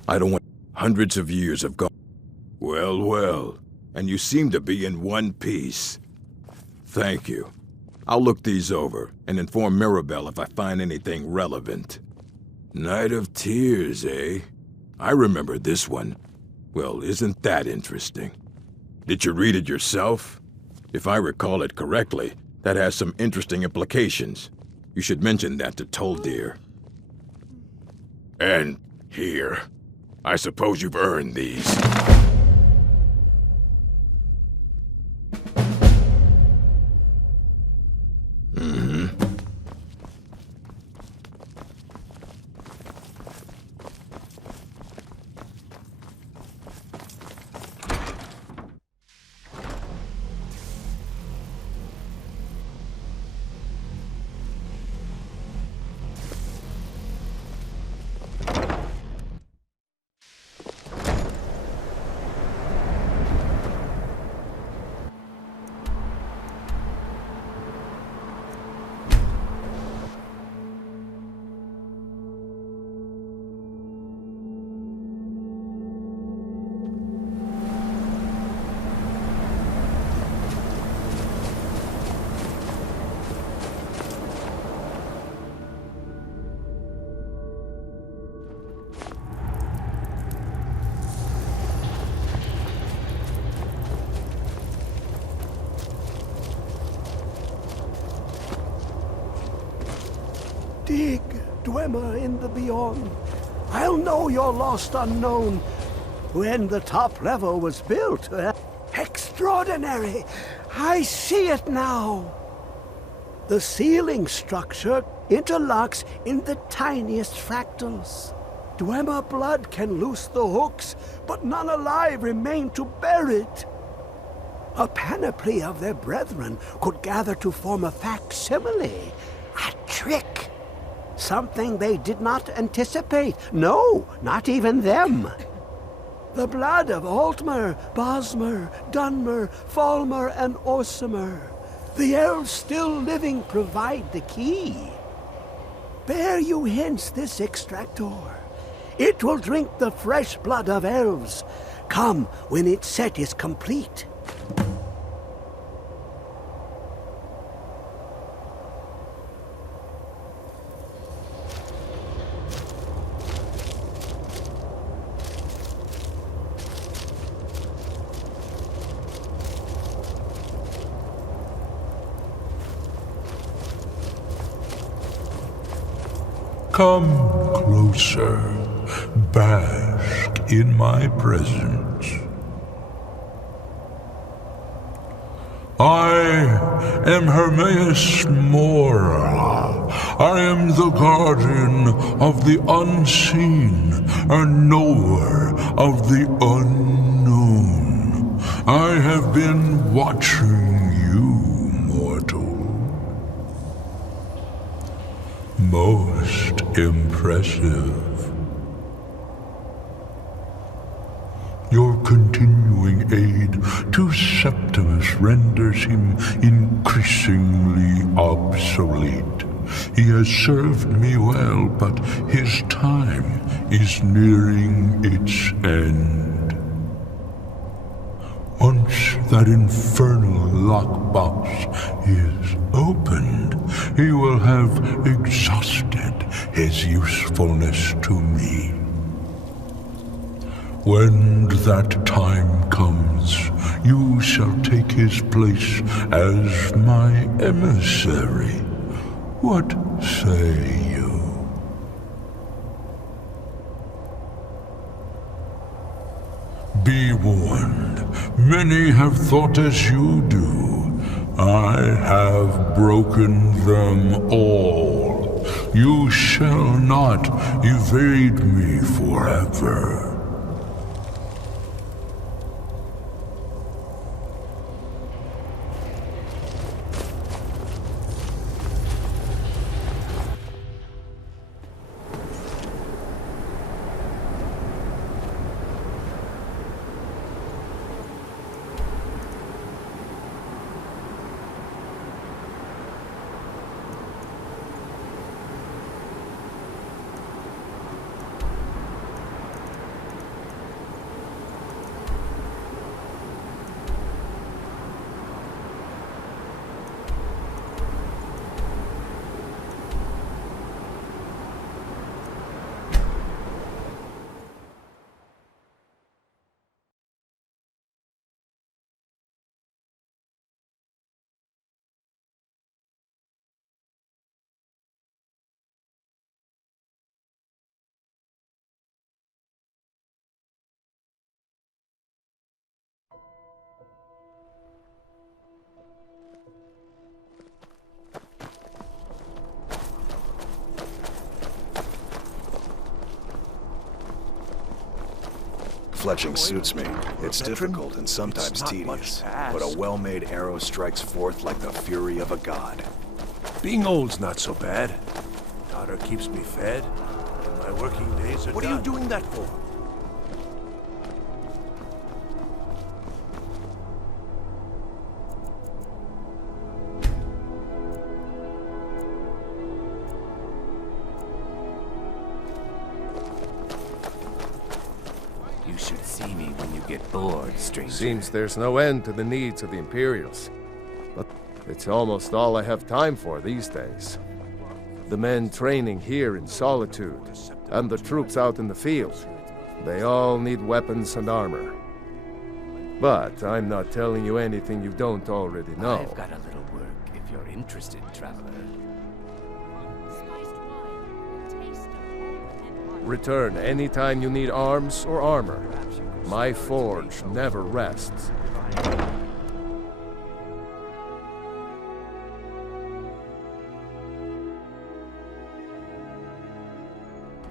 I don't want... Hundreds of years have gone... Well, well. And you seem to be in one piece. Thank you. I'll look these over and inform Mirabelle if I find anything relevant. Night of Tears, eh? I remember this one. Well, isn't that interesting? Did you read it yourself? If I recall it correctly, that has some interesting implications. You should mention that to Toldir. And here. I suppose you've earned these. Dig, Dwemer in the beyond. I'll know your lost unknown. When the top level was built, extraordinary! I see it now. The ceiling structure interlocks in the tiniest fractals. Dwemer blood can loose the hooks, but none alive remain to bear it. A panoply of their brethren could gather to form a facsimile, a trick. Something they did not anticipate. No, not even them. The blood of Altmer, Bosmer, Dunmer, Falmer, and Orsimer. The elves still living provide the key. Bear you hence this extractor. It will drink the fresh blood of elves. Come when its set is complete. Come closer, bask in my presence. I am Hermaeus Mora. I am the guardian of the unseen and knower of the unknown. I have been watching you, mortal. Most impressive. Your continuing aid to Septimus renders him increasingly obsolete. He has served me well, but his time is nearing its end. Once that infernal lockbox is opened, he will have exhausted his usefulness to me. When that time comes, you shall take his place as my emissary. What say you? Be warned, many have thought as you do. I have broken them all. You shall not evade me forever. Fletching suits me. It's difficult and sometimes tedious, but a well-made arrow strikes forth like the fury of a god. Being old's not so bad. Daughter keeps me fed, and my working days are What done. are you doing that for? You should see me when you get bored, stranger. Seems there's no end to the needs of the Imperials. But it's almost all I have time for these days. The men training here in Solitude, and the troops out in the field, they all need weapons and armor. But I'm not telling you anything you don't already know. I've got a little work if you're interested, traveler. Return anytime you need arms or armor. My forge never rests.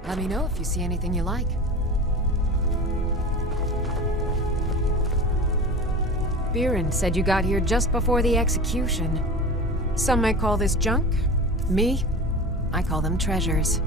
Let me know if you see anything you like. Biren said you got here just before the execution. Some might call this junk. Me, I call them treasures.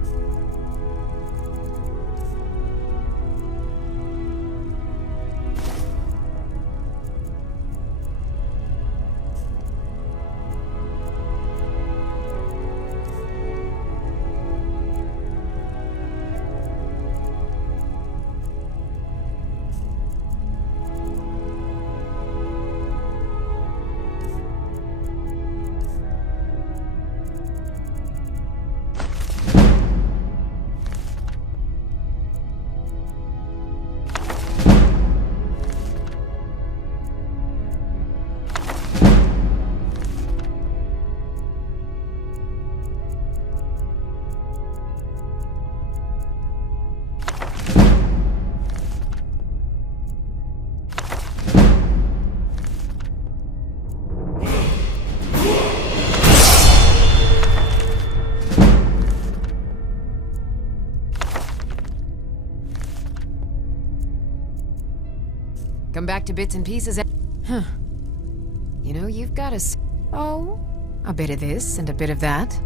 Come back to bits and pieces. Huh. You know, you've got oh, a bit of this and a bit of that.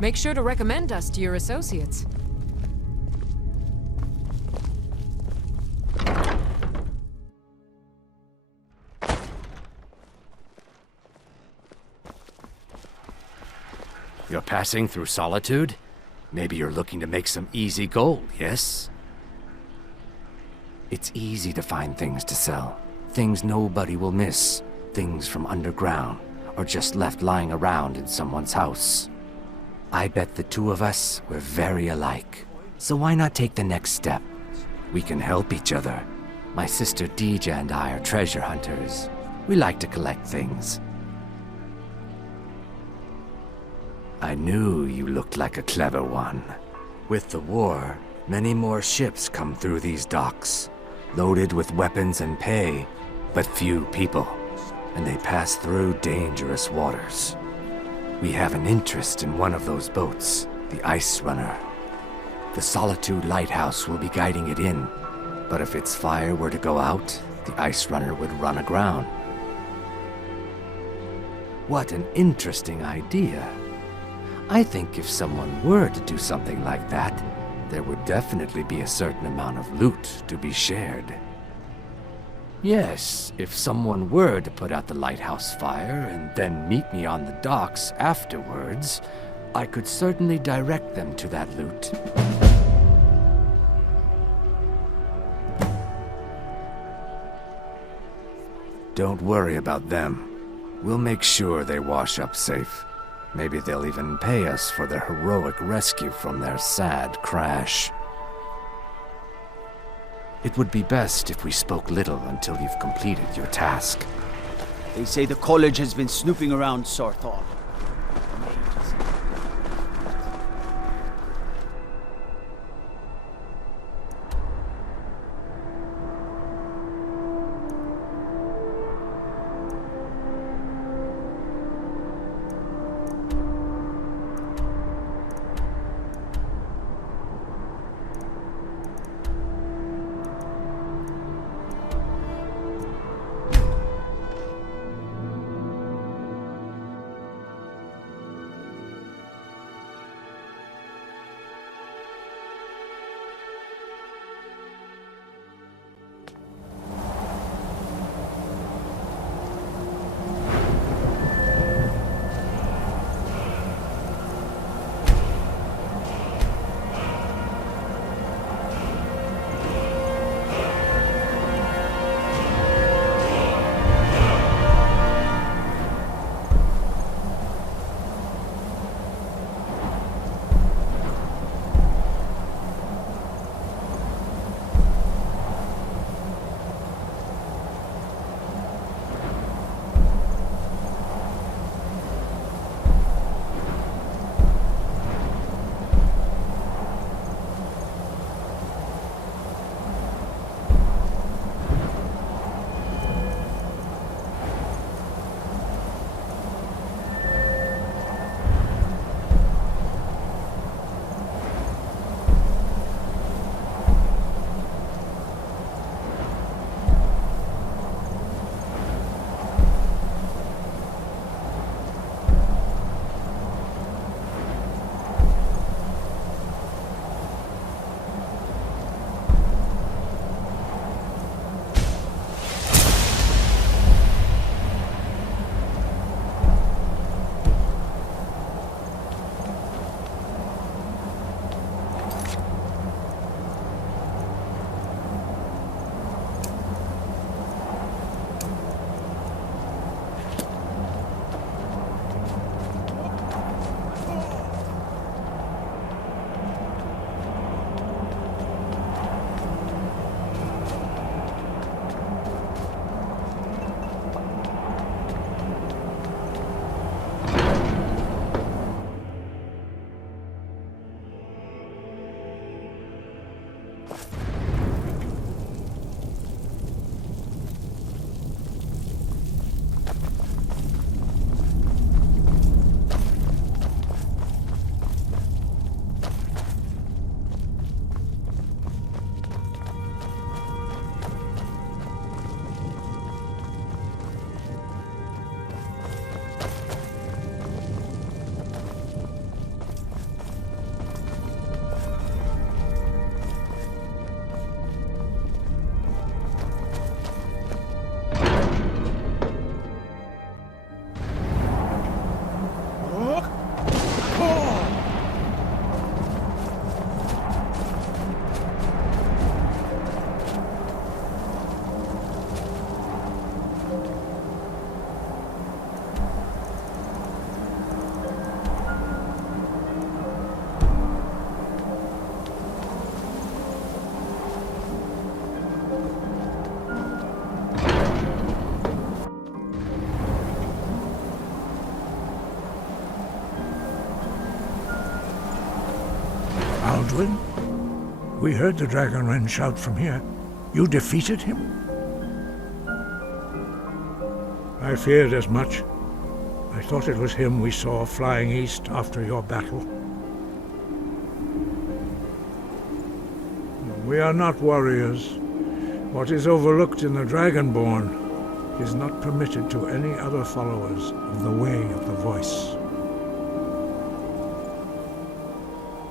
Make sure to recommend us to your associates. You're passing through Solitude? Maybe you're looking to make some easy gold, yes? It's easy to find things to sell. Things nobody will miss. Things from underground, or just left lying around in someone's house. I bet the two of us were very alike. So why not take the next step? We can help each other. My sister Dija and I are treasure hunters. We like to collect things. I knew you looked like a clever one. With the war, many more ships come through these docks, loaded with weapons and pay, but few people, and they pass through dangerous waters. We have an interest in one of those boats, the Ice Runner. The Solitude Lighthouse will be guiding it in, but if its fire were to go out, the Ice Runner would run aground. What an interesting idea. I think if someone were to do something like that, there would definitely be a certain amount of loot to be shared. Yes, if someone were to put out the lighthouse fire and then meet me on the docks afterwards, I could certainly direct them to that loot. Don't worry about them. We'll make sure they wash up safe. Maybe they'll even pay us for their heroic rescue from their sad crash. It would be best if we spoke little until you've completed your task. They say the college has been snooping around Sarthal. Alduin? We heard the Dragonren shout from here. You defeated him? I feared as much. I thought it was him we saw flying east after your battle. We are not warriors. What is overlooked in the Dragonborn is not permitted to any other followers of the Way of the Voice.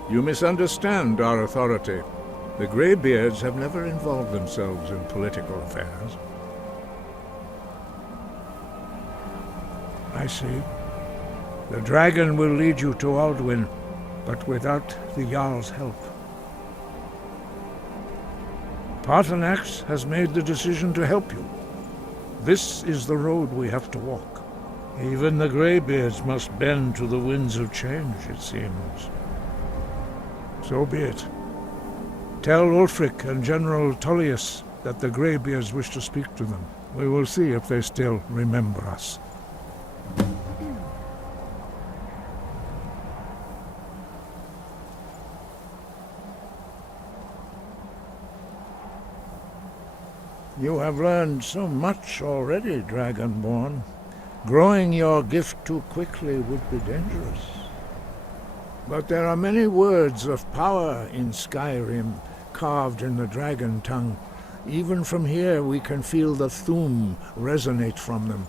You misunderstand our authority. The Greybeards have never involved themselves in political affairs. I see. The dragon will lead you to Alduin, but without the Jarl's help. Paarthurnax has made the decision to help you. This is the road we have to walk. Even the Greybeards must bend to the winds of change, it seems. So be it. Tell Ulfric and General Tullius that the Greybeards wish to speak to them. We will see if they still remember us. You have learned so much already, Dragonborn. Growing your gift too quickly would be dangerous. But there are many words of power in Skyrim, carved in the dragon tongue. Even from here we can feel the Thu'um resonate from them.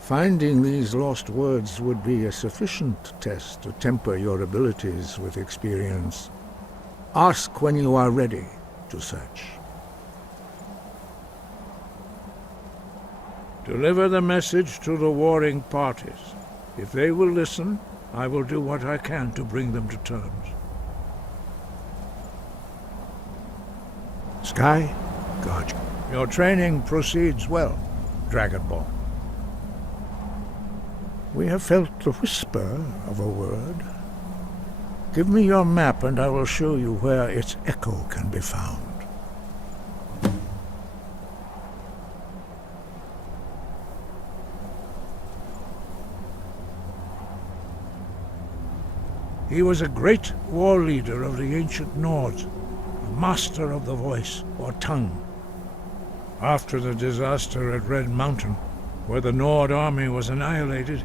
Finding these lost words would be a sufficient test to temper your abilities with experience. Ask when you are ready to search. Deliver the message to the warring parties. If they will listen, I will do what I can to bring them to terms. Sky, guard you. Your training proceeds well, Dragonborn. We have felt the whisper of a word. Give me your map and I will show you where its echo can be found. He was a great war leader of the ancient Nords, a master of the voice, or tongue. After the disaster at Red Mountain, where the Nord army was annihilated,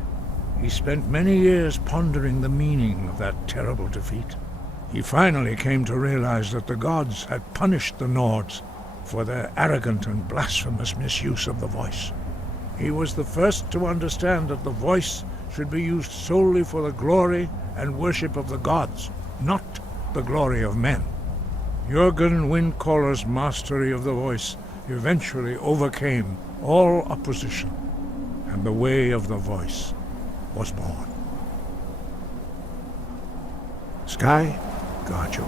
he spent many years pondering the meaning of that terrible defeat. He finally came to realize that the gods had punished the Nords for their arrogant and blasphemous misuse of the voice. He was the first to understand that the voice should be used solely for the glory and worship of the gods, not the glory of men. Jurgen Windcaller's mastery of the voice eventually overcame all opposition, and the Way of the Voice was born. Sky, guard you.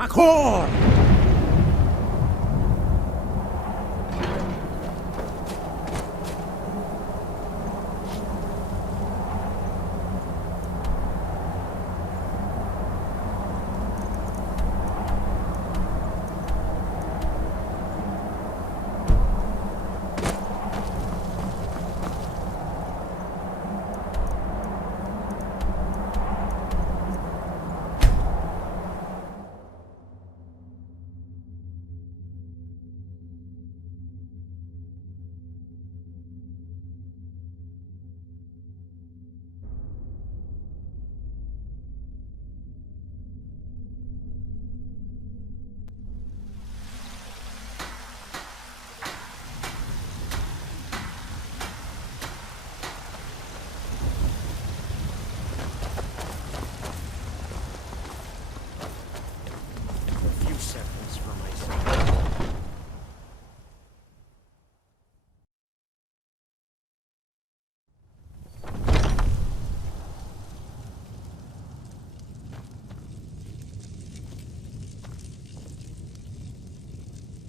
Accord!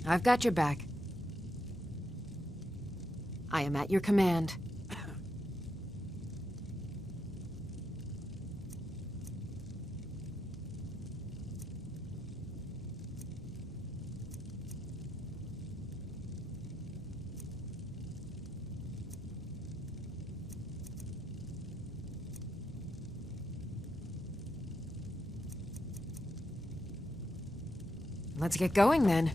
I've got your back. I am at your command. Let's get going then.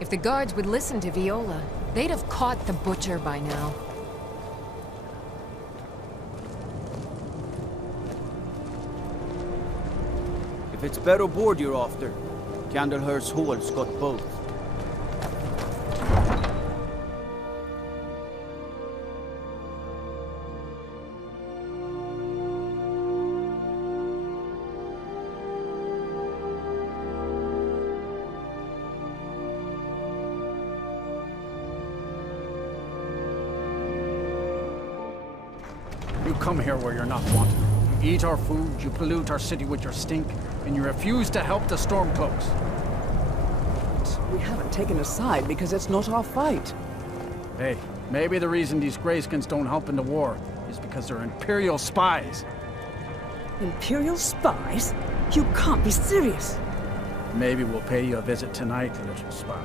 If the guards would listen to Viola, they'd have caught the butcher by now. If it's better board you're after, Candlehurst Hall's got both. You come here where you're not wanted. You eat our food, you pollute our city with your stink, and you refuse to help the Stormcloaks. We haven't taken a side because it's not our fight. Hey, maybe the reason these Greyskins don't help in the war is because they're Imperial spies. Imperial spies? You can't be serious. Maybe we'll pay you a visit tonight, little spy.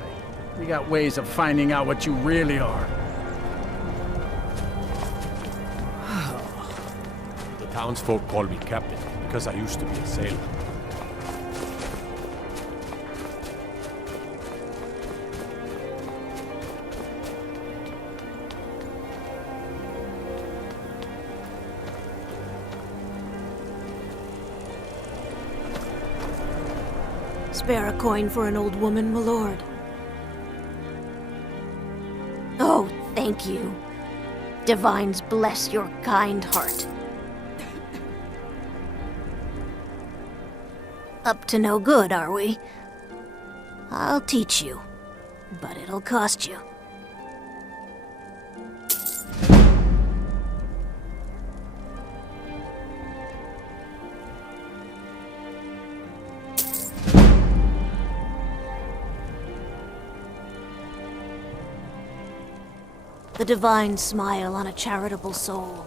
We got ways of finding out what you really are. Townsfolk call me captain because I used to be a sailor. Spare a coin for an old woman, my lord. Oh, thank you. Divines bless your kind heart. Up to no good, are we? I'll teach you, but it'll cost you. The divine smile on a charitable soul.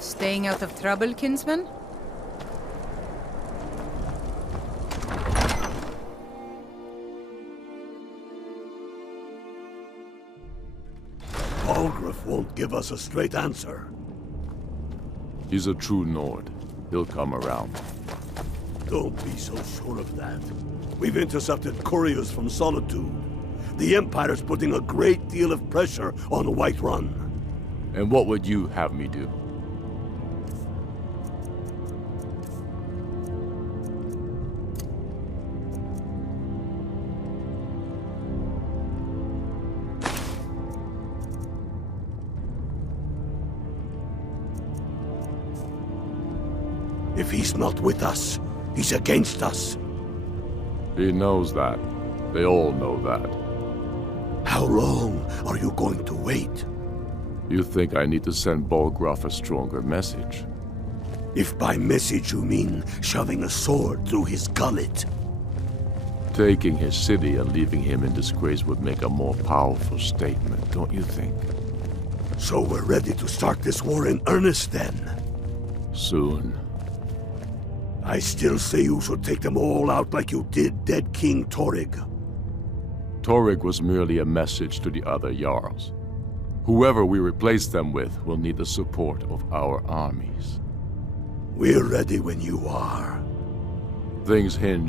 Staying out of trouble, kinsman? Algrif won't give us a straight answer. He's a true Nord. He'll come around. Don't be so sure of that. We've intercepted couriers from Solitude. The Empire's putting a great deal of pressure on Whiterun. And what would you have me do? If he's not with us, he's against us. He knows that. They all know that. How long are you going to wait? You think I need to send Bolgraf a stronger message? If by message you mean shoving a sword through his gullet. Taking his city and leaving him in disgrace would make a more powerful statement, don't you think? So we're ready to start this war in earnest then? Soon. I still say you should take them all out like you did dead King Torrig. Torrig was merely a message to the other Jarls. Whoever we replace them with will need the support of our armies. We're ready when you are. Things hinge on